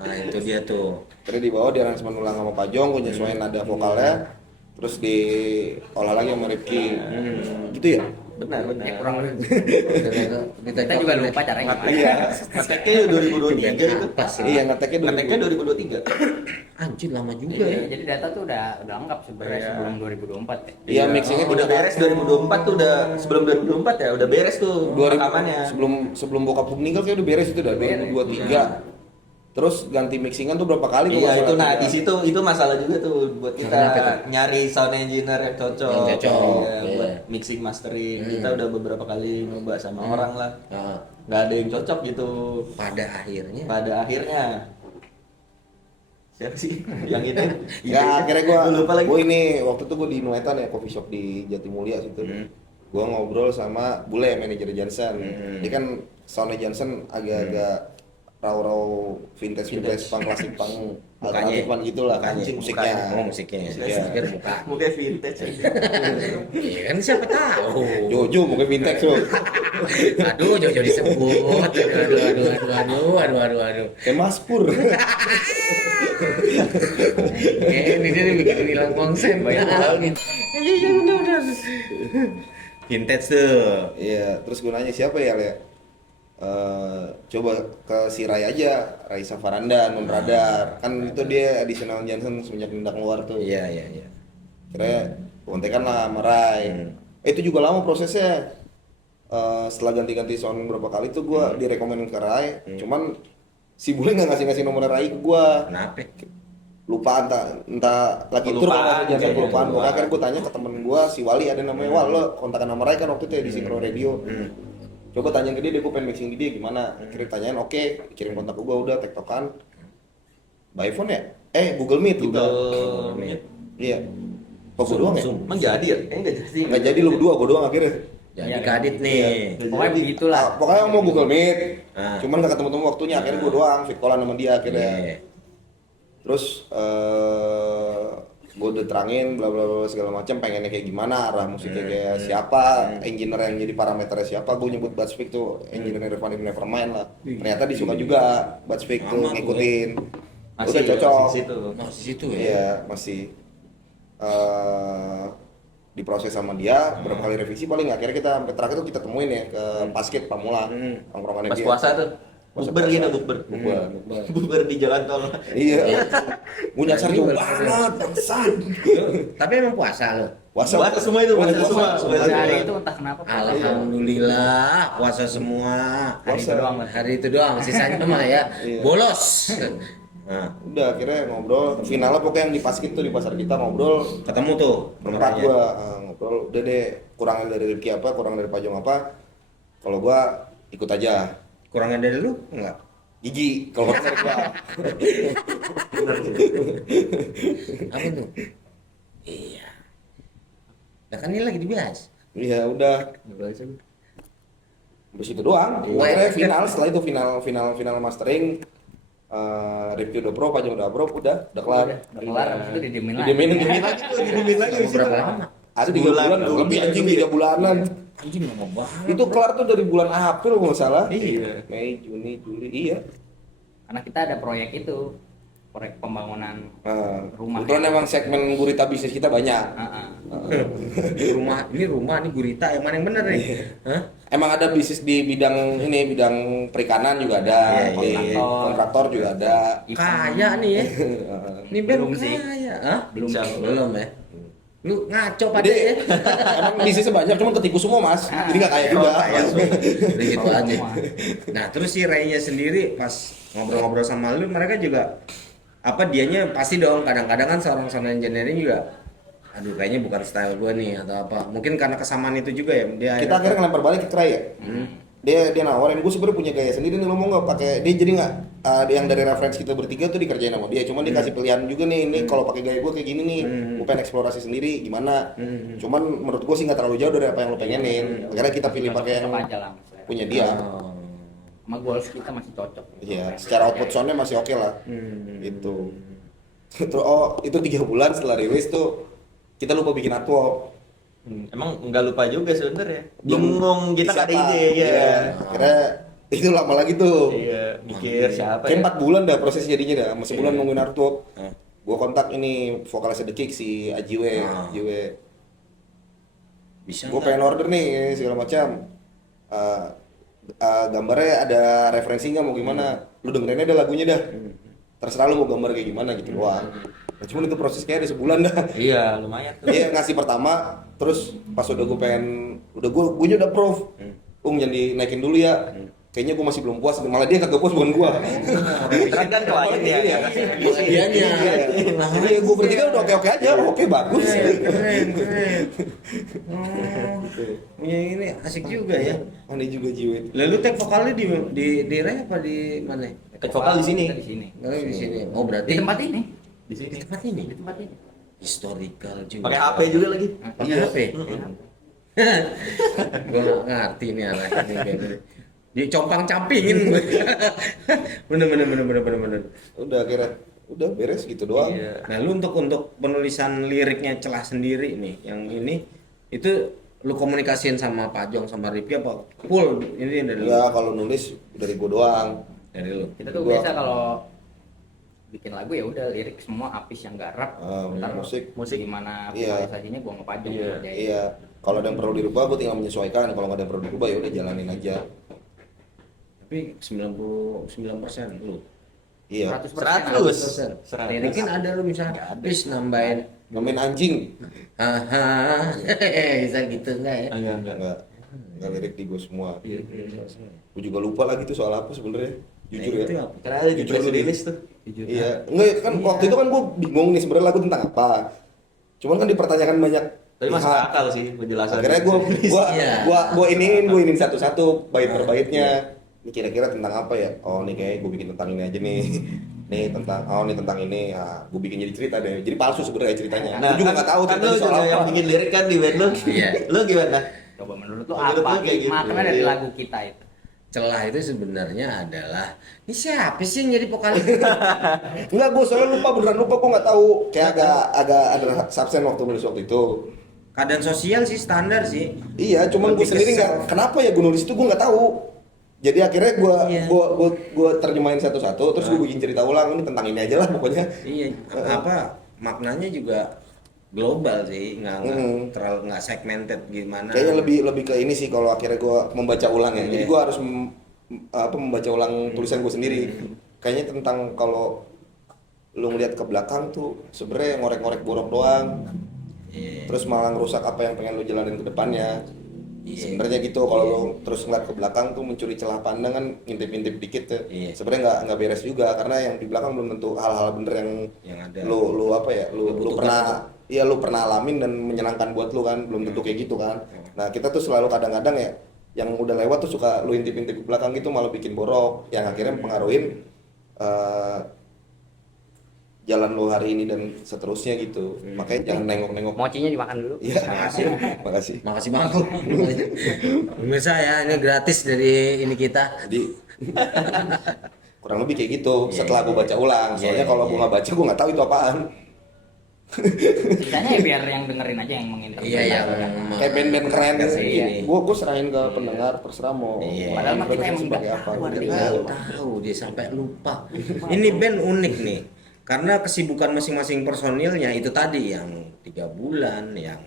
Nah, itu dia tuh. Terus dibawa di aransemen ulang sama Pajong, gue nyesuaiin nada vokalnya. Terus diolah lagi sama Repki. Gitu ya? Benar. Ya kurang lebih. Kita Kita juga lupa caranya gimana. Iya. Ngeteknya 2023 itu. Apa sih? Iya, ngeteknya Ngeteknya 2023. Anjir lama juga Jadi, ya. jadi data tuh udah lengkap sebenarnya sebelum 2024 ya. Iya, mixingnya udah beres 2024 tuh, udah sebelum 2024 ya udah beres tuh 2000 rekamannya. sebelum bokap gue meninggal kayak udah beres itu dah 2023. Terus ganti mixingan tuh berapa kali gua Iya nggak itu, salah. nah di situ itu masalah juga tuh buat kita Kenapa tuh? nyari sound engineer yang cocok, Yang cocok, Iya, iya. buat mixing mastering. Kita udah beberapa kali nyoba sama orang lah, Heeh. nggak ada yang cocok gitu. Pada akhirnya Pada akhirnya siapa sih yang itu? Ya akhirnya gua lupa lagi. gua ini waktu itu gua di Nuetan ya, coffee shop di Jatimulya situ. Gua ngobrol sama Bule, manajer Johnson. Dia kan soundnya Johnson agak-agak raw vintage punk klasik punk alternatif punk gitulah Mukanya. musiknya. Oh, musiknya. Musiknya. Pikir muka. Mungkin vintage aja. Iya kan siapa tahu. Jojo mungkin vintage loh. Aduh, Jojo disebut. Aduh. Kayak Mas Pur. Ini dia nih bikin hilang konsen. Iya, bener. Vintage tuh. Iya, terus gue nanya siapa ya, Le? Coba ke si Rai aja, Raisa Faranda, Non Radar. Kan itu dia additional Johnson semenjak Nindak keluar tuh. Iya. Kira kontekan lah sama Rai. Itu juga lama prosesnya. Setelah ganti-ganti sound beberapa kali tuh gue direkomenin ke Rai. Cuman si Bule nggak ngasih nomor Rai ke gue. Kenapa? Lupa entah lagi tur Kelupaan, atau jasa kayaknya. kelupaan. Pokoknya akhirnya gue tanya ke temen gue si Wali, ada namanya Wal, lo kontakan nama Rai kan waktu itu ya di Synchro Radio. Coba tanya ke dia gue pengen mixing di dia gimana. Akhirnya tanyain oke, kirim kontak ke gue, udah tektokan by phone ya? Google Meet gitu. Google Meet. Iya. Kok gue doang ya? Emang jadi ya? Enggak jadi. Nggak jadi lu berdua, gue doang akhirnya. Jadi kadit nih. Pokoknya begitulah. Pokoknya mau Google Meet. Ah. Cuman gak ketemu-temu waktunya, akhirnya gue doang fit callan sama dia akhirnya. Iya. Terus gue udah terangin bla bla bla segala macam, pengennya kayak gimana, arah musiknya kayak siapa, engineer yang jadi parameternya siapa. Gue nyebut Budspeak tuh engineer Nirvana Nevermind lah. Ternyata disuka juga Budspeak tuh, Sama tuh, ngikutin. Masih Udah cocok. di situ. Masih situ ya. Iya, masih diproses sama dia, berapa kali revisi paling akhirnya kita sampai terakhir tuh kita temuin ya ke Pasket Pamula, tongkrongannya Pas dia. puasa tuh. Bukber puasa. gitu, bukber. Bukber di jalan tol. Iya. Gue nyasar jauh banget, bangsat. Tapi emang puasa lo. Puasa semua itu, puasa semua. Pada hari itu entah kenapa. Alhamdulillah puasa semua. Hari itu doang. Hari itu doang, sisanya mah ya Iya. bolos. Nah, Udah akhirnya ngobrol, finalnya pokoknya yang di Pasket tuh di pasar kita ngobrol ketemu tuh berempat gua ngobrol, udah deh kurangnya dari Rifki apa, kurang dari Pajong apa, kalau gua ikut aja. Kurangnya dari lu enggak? Gigi kalau kurang dari gua. Apa tuh? Iya. Nah kan ini lagi dibias. Iya udah. Habis itu doang. Akhirnya final, setelah itu final mastering. Rifki udah pro, Pajong udah pro, udah kelar. Udah kelar, habis itu didiemin lagi. Didiemin lagi tuh, Berapa lama? Ada 3 bulan, lebih anjing 3 bulanan. Anjing lama banget. Itu kelar tuh dari bulan April kalau nggak salah. Iya. Mei, Juni, Juli, iya. Karena kita ada proyek itu. proyek pembangunan rumah. Kebetulan emang segmen gurita bisnis kita banyak. Rumah ini gurita yang mana yang bener nih? Hah? Emang ada bisnis di bidang ini, bidang perikanan juga ada, Iya, di iya. kontraktor juga ada. Kaya nih ya. Ini Ben Belum sih. kaya. Hah? Belum sih. Belum ya. Lu ngaco pada Jadi ya. emang bisnisnya banyak, cuma ketipu semua mas. Jadi nggak kaya juga. Udah gitu aja. Nah, terus si Ray-nya sendiri pas ngobrol-ngobrol sama lu, mereka juga apa dianya pasti dong kadang-kadang kan seorang sound engineering juga aduh kayaknya bukan style gue nih atau apa. Mungkin karena kesamaan itu juga ya dia. Kita akhirnya ngelempar balik ke Kray ya. Dia nawarin gue sebenarnya punya gaya sendiri nih, lo mau nggak pakai dia, jadi nggak yang dari referensi kita bertiga tuh dikerjain sama dia, cuman dikasih pilihan juga nih, ini kalau pakai gaya gue kayak gini nih, gue pengen eksplorasi sendiri gimana, cuman menurut gue sih nggak terlalu jauh dari apa yang lo pengenin, akhirnya kita pilih pakai yang Cocok aja lah, misalnya. punya dia. Oh. Sama goals kita masih cocok. Iya, secara output soundnya masih oke lah, itu. Terus itu 3 bulan setelah rilis tuh kita lupa bikin artwork. Emang nggak lupa juga sebenarnya. Bingung kita nggak ada Siapa? ide ya. Iya, akhirnya itu lama lagi tuh. Iya, mikir siapa Kayak ya. 4 bulan dah proses jadinya dah, masih bulan nungguin artwork. Gua kontak ini vokalisnya The Kick si Ajiwe, Bisa. Gue pengen order nih segala macam. Gambarnya ada referensi nggak mau gimana? Lu dengerin aja lagunya dah. Terserah lu mau gambar kayak gimana gitu doang. Nah, cuman itu proses kayak ada sebulan dah. Iya, lumayan tuh. Dia ngasih pertama, terus pas udah gue pengen, gue udah approve. Jangan dinaikin dulu ya. Kayaknya gue masih belum puas, malah dia kagak puas bukan gue. Terus kan klien ya. Dianya. Jadi gue bertiga udah oke aja, oke bagus. Keren. Punya ini asik juga ya. Aneh juga jiwa. Lalu tag vokalnya di Ray apa di mana? Tag vokal di sini. Di sini. Oh, di sini. Oh, berarti Di tempat ini. Di sini. Di tempat ini. Di tempat ini. Historical juga. Pakai HP juga lagi. Pakai HP. Gue nggak ngerti nih anak ini kayak gini. Dia compang campingin. bener. Udah akhirnya, udah beres gitu doang. Iya. Nah, lu untuk penulisan liriknya Celah sendiri nih, yang ini itu lu komunikasiin sama Pak Jong sama Ripki apa? Full ini dari lu. Ya kalau nulis dari gue doang. Dari lu. Kita tuh Gua- biasa kalau bikin lagu ya udah lirik semua Apis yang garap. Ntar musik. gimana Iya. visualisasinya gua ngepajang Iya. ngerjain. Iya, kalau ada yang perlu dirubah gue tinggal menyesuaikan. Kalau nggak ada yang perlu dirubah ya udah jalanin aja. Tapi 99% lu. Iya. 100%. 100. Lirikin ada lu misalnya habis nambahin Ngamen anjing. haha. Bisa gitu enggak ya? Nggak lirik di gue semua. Iya. Gue juga lupa lagi tuh soal apa sebenarnya. Jujur Nah, itu ya. apa? Karena ada di Jujur press lu nih. release tuh. Iya. Enggak kan waktu itu kan gue bingung nih sebenarnya lagu tentang apa. Cuman kan dipertanyakan banyak. Tapi masuk pihak. akal sih penjelasan. Akhirnya Iya. gue iniin satu-satu bait per baitnya. Ini kira-kira tentang apa ya? Oh nih kayak gue bikin tentang ini aja nih. Nih tentang tentang ini. Gue bikin jadi cerita deh. Jadi palsu sebenarnya ceritanya. Nah, Gue juga nggak tahu kan ceritanya lu soal juga yang apa. bikin lirik kan di band lu. Iya. Lu gimana? Coba menurut lu Menurut apa lu kayak gitu. makna dari Iya. lagu kita itu? Celah itu sebenarnya adalah ini siapa sih yang jadi vokalis? Enggak, gue soalnya beneran lupa, gue nggak tahu. Kayak agak ada subsen waktu nulis waktu itu. Keadaan sosial sih standar sih. Iya, cuman gue Lebih sendiri kesel. nggak. Kenapa ya gue nulis itu gue nggak tahu. Jadi akhirnya Iya. gue terjemahin satu-satu, terus gue bikin cerita ulang ini tentang ini aja lah pokoknya. Iya, apa maknanya juga global sih, nggak terlalu nggak segmented gimana. Kayaknya lebih ke ini sih kalau akhirnya gue membaca ulang ya. Jadi Iya. gue harus membaca ulang tulisan gue sendiri. Kayaknya tentang kalau lu ngeliat ke belakang tuh sebenarnya ngorek-ngorek borok doang. Iya. Terus malah ngerusak apa yang pengen lu jalanin ke depannya. Iya. Sebenarnya gitu kalau lu terus ngeliat ke belakang tuh mencuri celah pandang kan ngintip-ngintip dikit tuh. Iya. Sebenarnya nggak beres juga karena yang di belakang belum tentu hal-hal bener yang ada. lu apa ya lu butuhkan. pernah iya lu pernah alamin dan menyenangkan buat lu kan belum tentu kayak gitu kan. Nah kita tuh selalu kadang-kadang ya yang udah lewat tuh suka lu intip-intip ke belakang gitu malah bikin borok yang akhirnya mempengaruhin jalan lu hari ini dan seterusnya gitu. Makanya jangan nengok-nengok. Mocinya dimakan dulu. Iya, makasih. Makasih banget. Pemirsa ya, ini gratis dari ini kita. Jadi kurang lebih kayak gitu Iya, setelah gue baca ulang. Soalnya Iya, kalau gue iya. nggak baca gue nggak tahu itu apaan. Sisanya ya biar yang dengerin aja yang menginterpretasi. Iya, iya. Kayak band-band keren Kasih gitu. gini. Gue serahin ke pendengar terserah mau. Iya. Padahal mah kita interpretasi emang sebagai udah apa. tahu Udah artinya. tahu. Tahu dia sampai lupa. Ini band unik nih. karena kesibukan masing-masing personilnya itu tadi yang 3 bulan, yang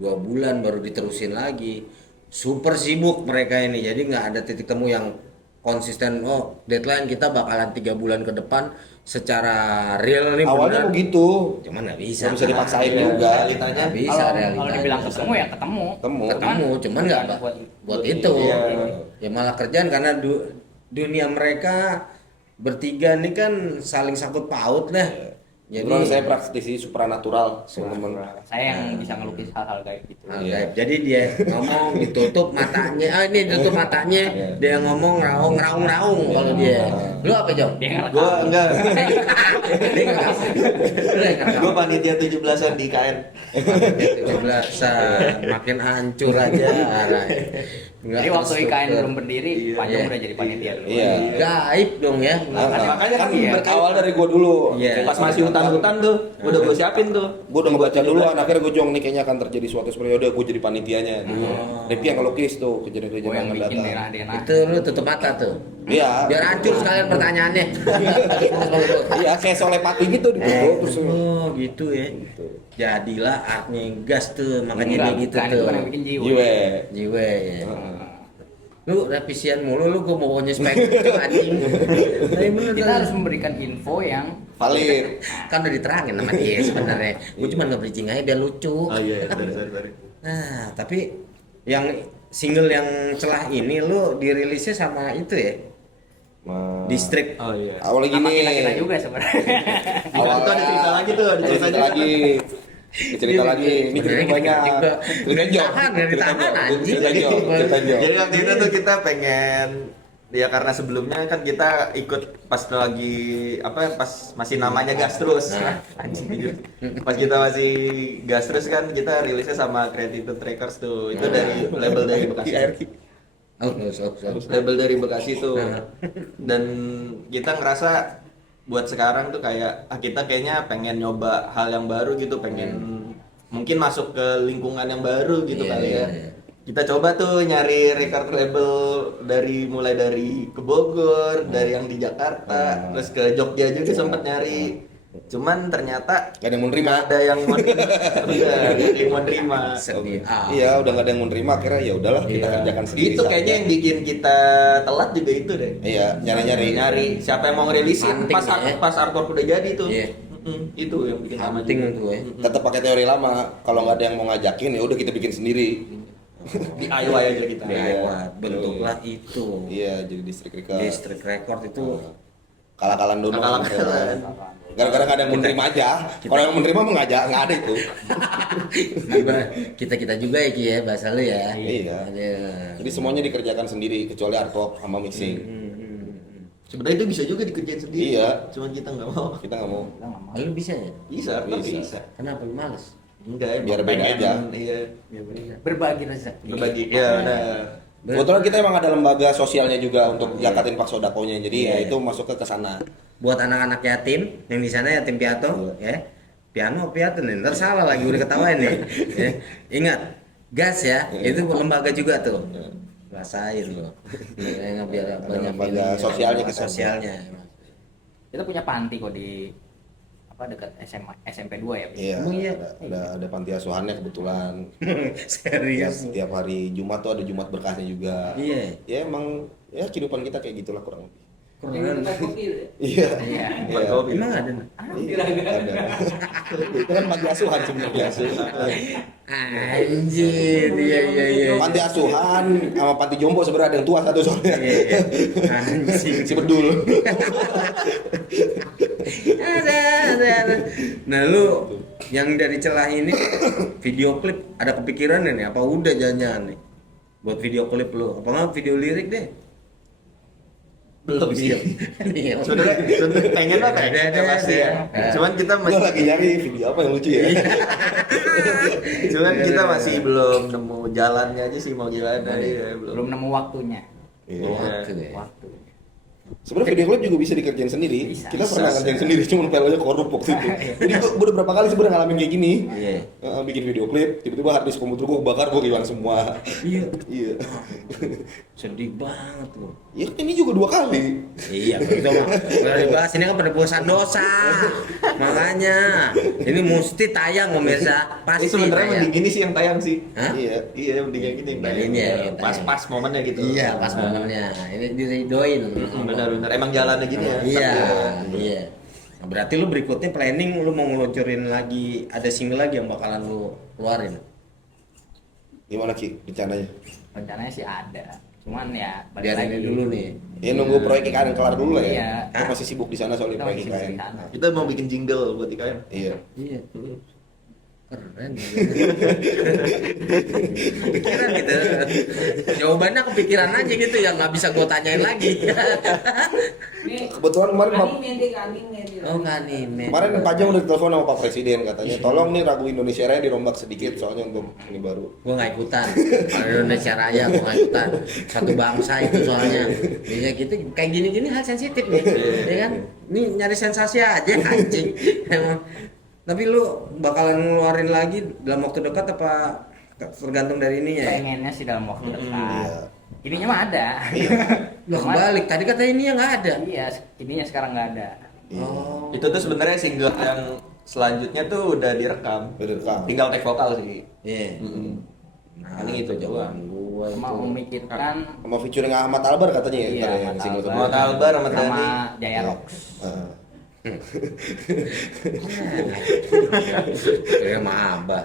2 bulan baru diterusin lagi, super sibuk mereka ini, jadi nggak ada titik temu yang konsisten. Oh, deadline kita bakalan 3 bulan ke depan secara real nih. Awalnya bener. begitu. Cuman nggak bisa. Nggak bisa dipaksain Kan. juga. Realitanya Nggak bisa Kalau realitanya. dibilang ketemu ya ketemu. Ketemu, cuman nggak buat itu. Iya. Ya malah kerjaan karena dunia mereka bertiga nih kan saling sangkut paut lah. Jadi Jadi saya praktisi supranatural, teman-teman. Saya yang bisa ngelukis hal-hal kayak gitu. hal gaib. Jadi dia ngomong ditutup matanya, ini tutup matanya, dia ngomong raung kalau dia. Lu apa Jom? Dia ngerekam. Gua enggak. Dia nggak Gua panitia 17-an di KN. 17-an makin hancur aja. Jadi waktu IKN belum berdiri, Iya. Panjang udah jadi panitia dulu. Iya. Gaib dong ya. Makanya kan Iya. Awal dari gua dulu. Iya. pas masih hutan-hutan tuh udah gue siapin tuh. Gue udah ngebaca duluan, akhirnya gue jong nih kayaknya akan terjadi suatu periode gue jadi panitianya dulu. Depi yang ngelukis tuh kejadian-kejadian Gue yang akan bikin datang. denah-denah. Itu lu tutup mata tuh. Iya. Biar hancur sekalian pertanyaannya. Iya, kayak solepati gitu ditutup terus. Oh gitu ya. Jadilah artnya gas tuh, makanya dia gitu Bukan, tuh. itu kan yang bikin jiwa. Jiwe. Jiwa ya. Lu revisian mulu lu, gua mau spek gitu anjing. Tapi bener Kita tuh. harus memberikan info yang Valid. Kan udah diterangin sama dia sebenarnya. Gua cuma nge-bridging aja biar lucu. Oh iya, sorry. Nah, tapi yang single yang celah ini lu dirilisnya sama itu ya? Distrik. Oh iya. Awalnya sama gini. kita juga sebenarnya. Awal itu ada cerita lagi tuh, ada cerita lagi. Cerita lagi, ini cerita banyak. Cerita jok. Ditahan anjing. Cerita jok. Cerita jok. Jadi waktu itu tuh kita pengen ya karena sebelumnya kan kita ikut pas lagi pas masih namanya gas terus. Anjing gitu. Pas kita masih gas terus kan kita rilisnya sama Creative Trackers tuh. Itu dari label dari Bekasi. Oh, Label dari Bekasi tuh. Dan kita ngerasa buat sekarang tuh kayak kita kayaknya pengen nyoba hal yang baru gitu, pengen mungkin masuk ke lingkungan yang baru gitu Iya, kali iya, ya. iya. Kita coba tuh nyari record label mulai dari ke Bogor, dari yang di Jakarta, terus ke Jogja juga sempet nyari. Cuman ternyata Gak ada yang mau nerima. nggak ada yang mau nerima. Sedih. Iya, udah gak ada yang mau nerima, akhirnya ya udahlah kita kerjakan sendiri. Itu saja. kayaknya yang bikin kita telat juga itu deh. Iya, nyari-nyari. Siapa yang mau ngerilisin Hunting ya. pas artwork udah jadi tuh. Iya. Itu yang bikin lama Hunting juga. tuh ya. Tetap pakai teori lama. Kalau nggak ada yang mau ngajakin, ya udah kita bikin sendiri. DIY aja kita. DIY, bentuklah itu. Iya, jadi distrik record. Distrik record itu Kalah-kalan dulu. Kalah-kalan. Gara-gara nggak ada yang mau nerima aja. Kalau yang mau nerima mau ngajak, nggak ada itu. kita juga ya Ki ya, bahasa lu ya. Iya. Ada. Jadi semuanya dikerjakan sendiri kecuali artwork sama mixing. Sebenarnya itu bisa juga dikerjain sendiri. Iya. Cuman kita nggak mau. Kita nggak mau. Oh, lu bisa ya? Bisa, bisa. Kenapa lu males? Enggak, Biar emang beda pengen, aja. Iya. Berbagi rasa. Berbagi. Ya, benar. Kebetulan kita emang ada lembaga sosialnya juga untuk zakatin Pak Sodakonya. Jadi ya itu masuk ke sana. Buat anak-anak yatim yang di sana yatim piatu ya. Piano nih, ntar salah lagi udah ketawain nih. Ya. Ingat, gas ya, itu lembaga juga tuh. Rasain loh. Ya, biar banyak lembaga feeling, sosialnya lembaga kita sosialnya. Kita punya panti kok di dekat SMA SMP 2 ya. Iya. Emang iya? Ada panti asuhannya kebetulan. Serius. Setiap hari Jumat tuh ada Jumat berkahnya juga. Iya. Ya emang ya kehidupan kita kayak gitulah kurang lebih. Keren. Iya. Iya. Buat Iya. kopi. Emang ada? Iya, ada. Itu kan panti asuhan sebenarnya. Anjir, iya. Panti asuhan sama panti jompo sebenarnya ada yang tua satu soalnya. Iya. Anjing. Si bedul. ada. Nah lu yang dari celah ini video klip ada kepikiran nih apa udah jangan nih buat video klip lu apa nggak video lirik deh Belum sih. Iya. Sebenarnya pengen lah pengen Ada, pasti ya. ada. Cuman kita Gue masih lagi nyari video apa yang lucu ya. Cuman kita masih belum nemu jalannya aja sih mau gimana nih ya, Belum nemu waktunya. Iya. Waktu ya. Waktu. Sebenarnya video klip juga bisa dikerjain sendiri. Bisa. Kita pernah ngerjain sendiri, cuma filenya korup waktu itu. Jadi gue udah berapa kali sebenarnya ngalamin kayak gini. Iya. Bikin video klip, tiba-tiba hard disk komputer gue kebakar, gue hilang semua. Iya. Iya. Sedih banget loh. Ya kan ini juga 2 kali. Iya, betul mah. Kalau dibahas ini kan penebusan dosa. Makanya ini mesti tayang pemirsa. Ini Pasti sebenarnya tayang. mending gini sih yang tayang sih. Hah? Iya. Mending yang gini yang Yang tayang. ini ya, yang tayang. Pas-pas momennya gitu. Iya, pas momennya. Ini diridoin. Benar-benar emang jalannya gini ya. Iya, Tapi, iya. Nah, berarti lu berikutnya planning lu mau ngeluncurin lagi, ada single lagi yang bakalan lu keluarin. Gimana Ki rencananya? Rencananya sih ada, cuman ya balik Biar lagi ini dulu nih. Ya nunggu proyek IKN kelar dulu lah ya. Iya. Kita masih sibuk di sana soalnya Kita proyek masih IKN. di sana. Kita mau bikin jingle buat IKN. Iya. Iya. Keren. Kepikiran gitu. Jawabannya kepikiran aja gitu ya, nggak bisa gue tanyain lagi. Kebetulan kemarin Oh nggak anime. Kemarin Pak Jam udah telepon sama Pak Presiden katanya, tolong nih lagu Indonesia Raya dirombak sedikit soalnya untuk ini baru. Gue nggak ikutan. Kalau Indonesia Raya gue nggak ikutan. Satu bangsa itu soalnya. Ya gitu kayak gini-gini hal sensitif nih, ya kan? Ini nyari sensasi aja anjing. Emang. Tapi lu bakalan ngeluarin lagi dalam waktu dekat apa tergantung dari ininya ya? Pengennya sih dalam waktu dekat. Iya. Ininya mah ada. Lah Cuman- kebalik, tadi kata ini yang nggak ada. Iya, ininya sekarang nggak ada. Oh. Itu tuh sebenarnya single yang selanjutnya tuh udah direkam. Udah direkam. Tinggal take vokal sih. Iya. Nah, ini itu jawaban gua Cuma itu. memikirkan Sama featuring Ahmad Albar katanya ya, iya, ntar yang Ahmad single Albar. Ahmad Albar sama sama Tani. Jaya Rox. Heeh. Kira mah abah.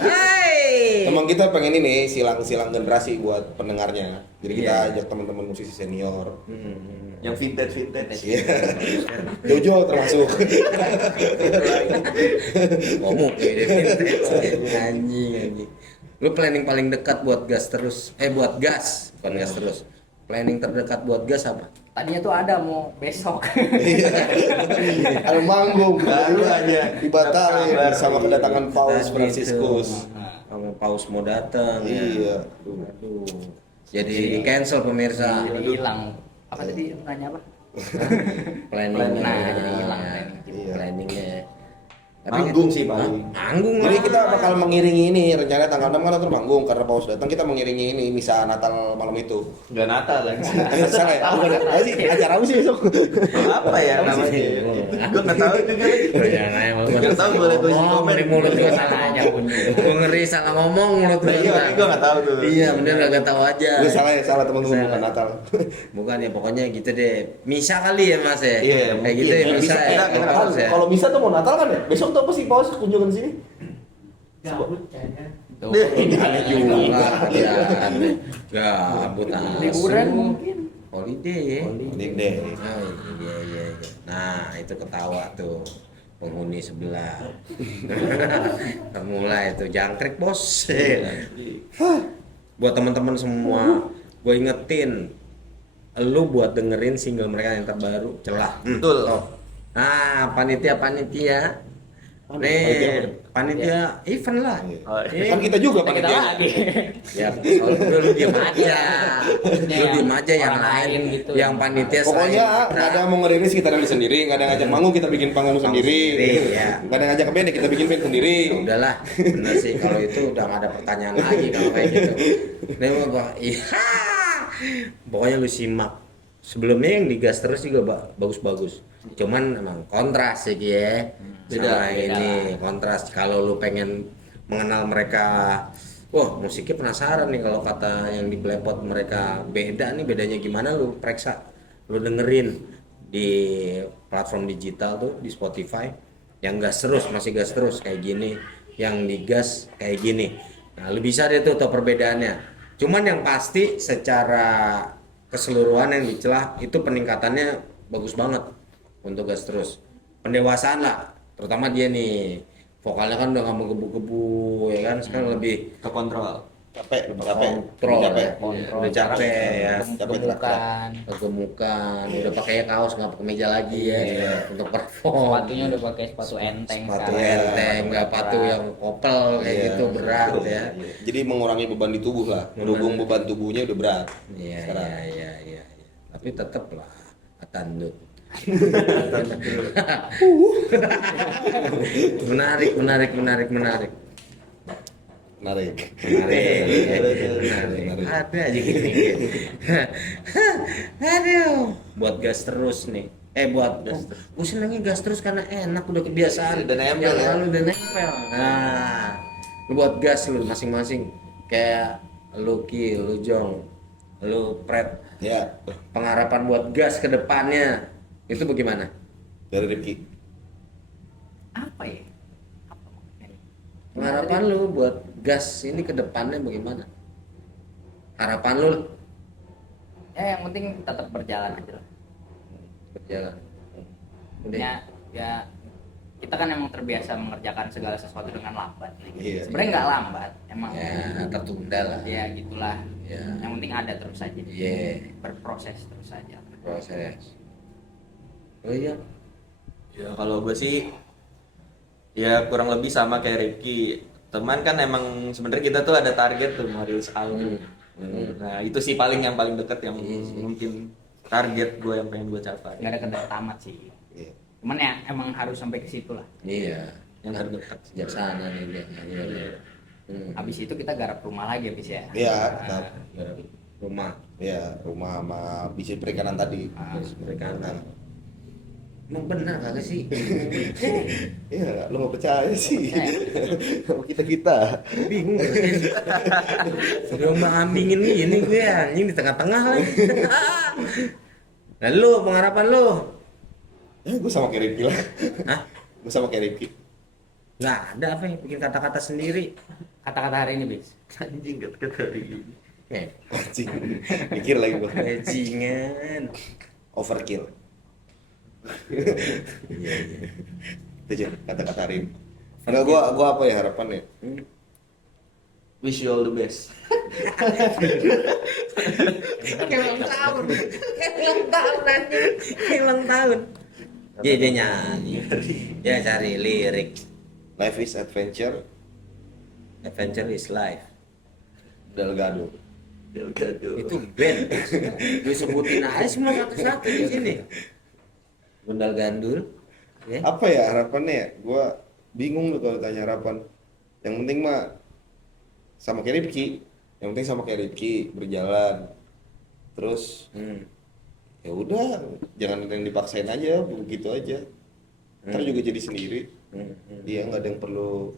Hai. Emang kita pengen ini silang generasi buat pendengarnya. Jadi kita Iya. ajak teman-teman musisi senior. Yang vintage. Iya. Jojo termasuk. Ngomong anjing. Lu planning paling dekat buat gas terus? Buat gas, bukan gas terus. Planning terdekat buat gas apa? Tadinya tuh ada mau besok. Ada manggung Baru aja. dibatalin Kabar. sama kedatangan Paus Tadi Franciscus. tuh, Sama Paus mau datang. Iya. Aduh. Jadi di cancel pemirsa. Jadi hilang. Apa tadi nanya apa? Planningnya. Nah, jadi hilang Iya. Iya. Planningnya. Manggung sih paling. Manggung. Jadi lah. kita bakal mengiringi ini rencana tanggal 6 kan atur manggung karena Paus datang kita mengiringi ini misa Natal malam itu. Enggak Natal lagi. Salah ya? Bukan ya? Apa sih? Acara apa sih besok? Apa ya namanya? Gue nggak tahu juga lagi. Oh, jangan aja, Nggak tahu, boleh tulis di ngomong komen. dari mulut gua Salah salah aja punya. Gua ngeri salah ngomong mulut gua. Iya, tapi gue nggak tahu tuh. Iya, bener gak tahu aja. Gue salah ya, salah teman-teman Salah. bukan Natal. Bukan ya, pokoknya gitu deh. Misa kali ya Mas ya? Iya, kayak mungkin. gitu ya Ya, Misa bisa, ya. kita nggak tahu. Terus ya. Kalau bisa tuh mau Natal kan ya? Besok tuh apa sih Paus kunjungan sini? Tuh. Aneh juga, aneh. Gabut asu. Liburan mungkin. Holiday ya. Holiday. Oh, iya. Nah, itu ketawa tuh penghuni sebelah. Mulai tuh jangkrik bos. Buat teman-teman semua, gue ingetin lu buat dengerin single mereka yang terbaru, Celah. Betul. Nah, panitia. Nih, panitia event lah. Kan kita juga Kita panitia. lagi. Ya, kalau lu diem aja. Maksudnya Lu yang diem aja yang orang lain lain gitu. yang panitia Pokoknya selain nggak ada mau ngerilis kita rilis sendiri, nggak ada ngajak manggung kita bikin panggung sendiri, sendiri, ya. nggak ada ngajak ke band kita bikin band sendiri. Ya udahlah, bener sih kalau itu udah gak ada pertanyaan lagi kalau kayak gitu. Nih gua, pokoknya lu simak. Sebelumnya yang digas terus juga bagus-bagus. Cuman emang kontras sih ya. Sama beda. ini kontras. Kalau lu pengen mengenal mereka, wah musiknya penasaran nih kalau kata yang di Blepot mereka beda nih, bedanya gimana lu periksa, lu dengerin di platform digital tuh di Spotify. Yang gas terus masih gas terus kayak gini, yang digas kayak gini. Nah lu bisa deh tuh tau perbedaannya. Cuman yang pasti secara keseluruhan yang dicelah itu peningkatannya bagus banget untuk gas terus. Pendewasaan lah, terutama dia nih vokalnya kan udah nggak menggebu-gebu ya kan, sekarang lebih Kekontrol. Capek. kontrol, Capek. udah capek ya, Capek Gemukan. kegemukan, udah pakai kaos nggak pakai meja lagi ya untuk perform. Sepatunya udah pakai sepatu enteng Sepatu sekarang. Enteng, nggak patu yang kopel kayak Iya. gitu berat ya. Jadi mengurangi beban di tubuh lah, mendukung beban tubuhnya udah berat. Iya, Sekarang. iya. Tapi tetap lah Atandut. Menarik. Menarik. Menarik. Ada aja gini. Aduh, buat gas terus nih. Gue senengnya gas terus karena enak, udah kebiasaan. Udah nempel Yang ya? lalu udah nempel. Nah, lu buat gas lu masing-masing. Kayak lu Ki, lu Jong, lu Pret. Ya, Pengharapan buat gas ke depannya itu bagaimana? dari Rifki. Apa ya? Apa maknanya? Pengharapan lu buat gas ini ke depannya bagaimana? Harapan lu Ya yang penting tetap berjalan aja lah. berjalan. Udah. Ya kita kan emang terbiasa mengerjakan segala sesuatu dengan lambat. Iya. Sebenarnya nggak lambat, emang. Ya, tertunda lah. Ya gitulah. Ya. Yang penting ada terus aja. Iya. Berproses terus aja. Proses. Oh iya. Ya kalau gue sih ya kurang lebih sama kayak Rifki. Teman kan emang sebenarnya kita tuh ada target tuh mau rilis album. Nah itu sih yang paling deket yang mungkin target gue yang pengen gue capai. Nggak ada kendala tamat sih. Iya. Cuman ya emang harus sampai ke situ lah. Iya. Yang terdekat. Sejak sana nih dia. Iya. Habis itu kita garap rumah lagi habis ya. Iya, Nah, tetap. Rumah. Ya, rumah sama bisnis perikanan tadi. Perikanan. Emang benar kagak sih? Iya, lu nggak percaya sih. Percaya. Sama kita. Bingung. Udah ambingin ini gue anjing di tengah-tengah lagi. Lalu pengharapan lu? Ya, gue sama kayak Rifki lah. Hah? Gue sama kayak Rifki. Nggak ada apa yang bikin kata-kata sendiri. Kata-kata hari ini bis. Anjing kata-kata ini. Anjing. Mikir lagi gue. Bajingan. Overkill. Iya. Itu aja kata-kata Rim. Enggak, gua apa ya harapannya? Wish you all the best. Kayak ulang tahun anjing. Kayak ulang tahun. Dia nyanyi. Dia cari lirik. Life is adventure, Adventure is life. Delgado. Delgado. Itu band. Gue sebutin aja semua satu-satu di sini. Gundal gandul. Ya. Apa ya harapannya ya? Gua bingung tuh kalau ditanya harapan. Yang penting mah sama kayak Rifki. Yang penting sama kayak Rifki berjalan. Terus ya udah, jangan ada yang dipaksain aja, begitu aja. Ntar juga jadi sendiri. Dia nggak ada yang perlu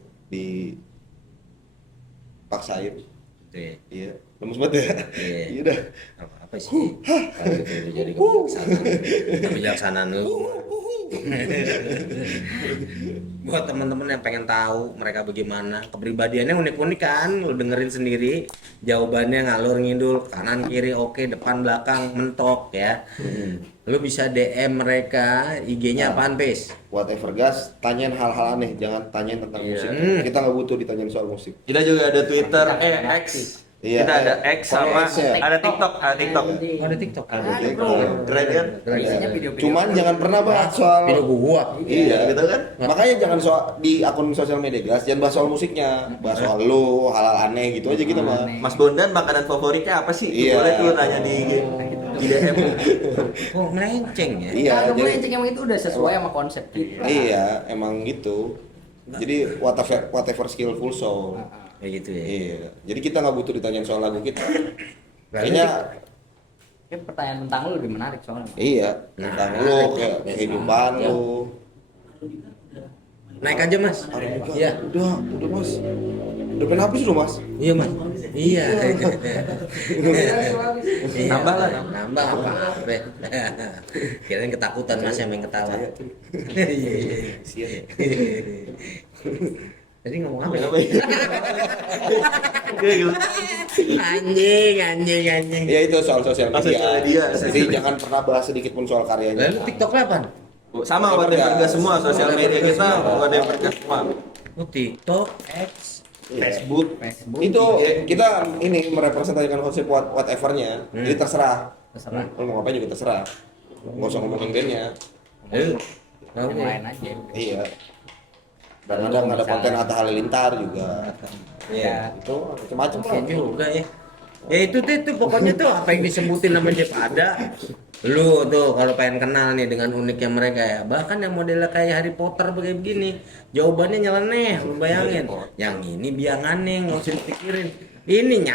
dipaksain. Gitu ya. Iya, lemes banget ya. Iya. Iya dah. Apa sih? Kalau itu jadi kebijaksanaan lu. Buat teman-teman yang pengen tahu mereka bagaimana, kepribadiannya unik-unik kan, lu dengerin sendiri. Jawabannya ngalur ngidul, kanan kiri oke, depan belakang mentok ya. Lu bisa DM mereka, IG-nya apaan, Pes? Whatever gas, tanyain hal-hal aneh, jangan tanyain tentang musik. Kita nggak butuh ditanyain soal musik. Kita juga ada Twitter, X. Iya, Kita ada X sama X ya? ada TikTok, Ada TikTok. Ada bro. Keren kan? Isinya video-video. Cuman jangan pernah bahas soal Video gua. Iya, Gitu kan? Makanya jangan soal di akun sosial media gas, jangan bahas soal musiknya, bahas soal lu, hal-hal aneh gitu aja kita mah. Mas Bondan makanan favoritnya apa sih? Iya. Boleh tuh nanya di IG. Di DM. Oh, melenceng ya. Iya, Kagak jadi melenceng, emang itu udah sesuai sama konsep kita. iya, emang gitu. Jadi whatever skillful soul. Kayak gitu ya. Iya. Jadi kita nggak butuh ditanyain soal lagu kita. Kayaknya Ya, pertanyaan tentang lu lebih menarik soalnya. iya, tentang lu, kayak kehidupan lu. Naik aja, Mas. Iya. Udah Mas. Udah pengen habis lu Mas. Iya, Mas. Iya. Nambah lah, Nambah apa? Kirain ketakutan Mas yang main ketawa. Iya. Siap. Tadi ngomong apa ya? Apa ya? Kayak gitu. Anjing. Ya itu soal sosial media. Sosial media. Jadi jangan pernah bahas sedikit pun soal karyanya. Lalu TikToknya apa? Sama whatever gas semua sosial media kita whatever gas semua. Oh, TikTok, X, Facebook. Itu kita ini merepresentasikan konsep whatever-nya. Jadi terserah. Terserah. Lu mau ngapain juga terserah. Nggak usah ngomongin bandnya. Yang lain aja. Iya. Dan ada konten Atta Halilintar juga. Iya. Itu macam-macam Oke lah. juga ya. Ya itu pokoknya tuh apa yang disebutin nama Jeff ada. Lu tuh kalau pengen kenal nih dengan uniknya mereka ya, bahkan yang modelnya kayak Harry Potter begini, jawabannya nyeleneh, lu bayangin. Yang ini bianganeh, nggak usah dipikirin. Ini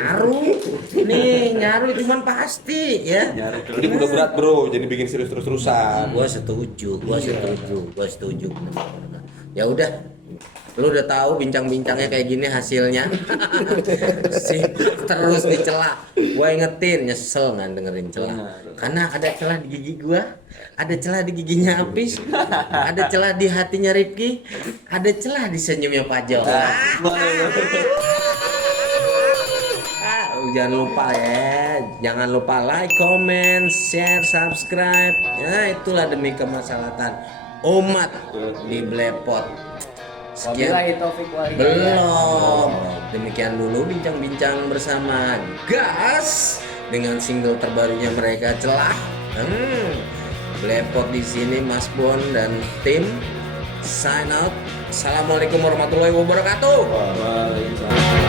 nyaru cuman pasti ya. Jadi udah berat bro, jadi bikin serius terus-terusan. Gua setuju. Bener-bener. Ya udah, lu udah tahu bincang-bincangnya kayak gini hasilnya. Terus dicela. Gua ingetin, nyesel nggak dengerin celah. Karena ada celah di gigi gua, ada celah di giginya Apis, ada celah di hatinya Rifki, ada celah di senyumnya Pak Jo. Jangan lupa ya, jangan lupa like, comment, share, subscribe. Ya itulah demi kemaslahatan umat di Blepot. Sekian. Wabillahi taufiq wal hidayah. Belum. Demikian dulu bincang-bincang bersama Gas dengan single terbarunya mereka Celah. Blepot di sini Mas Bon dan tim sign out. Assalamualaikum warahmatullahi wabarakatuh. Waalaikumsalam.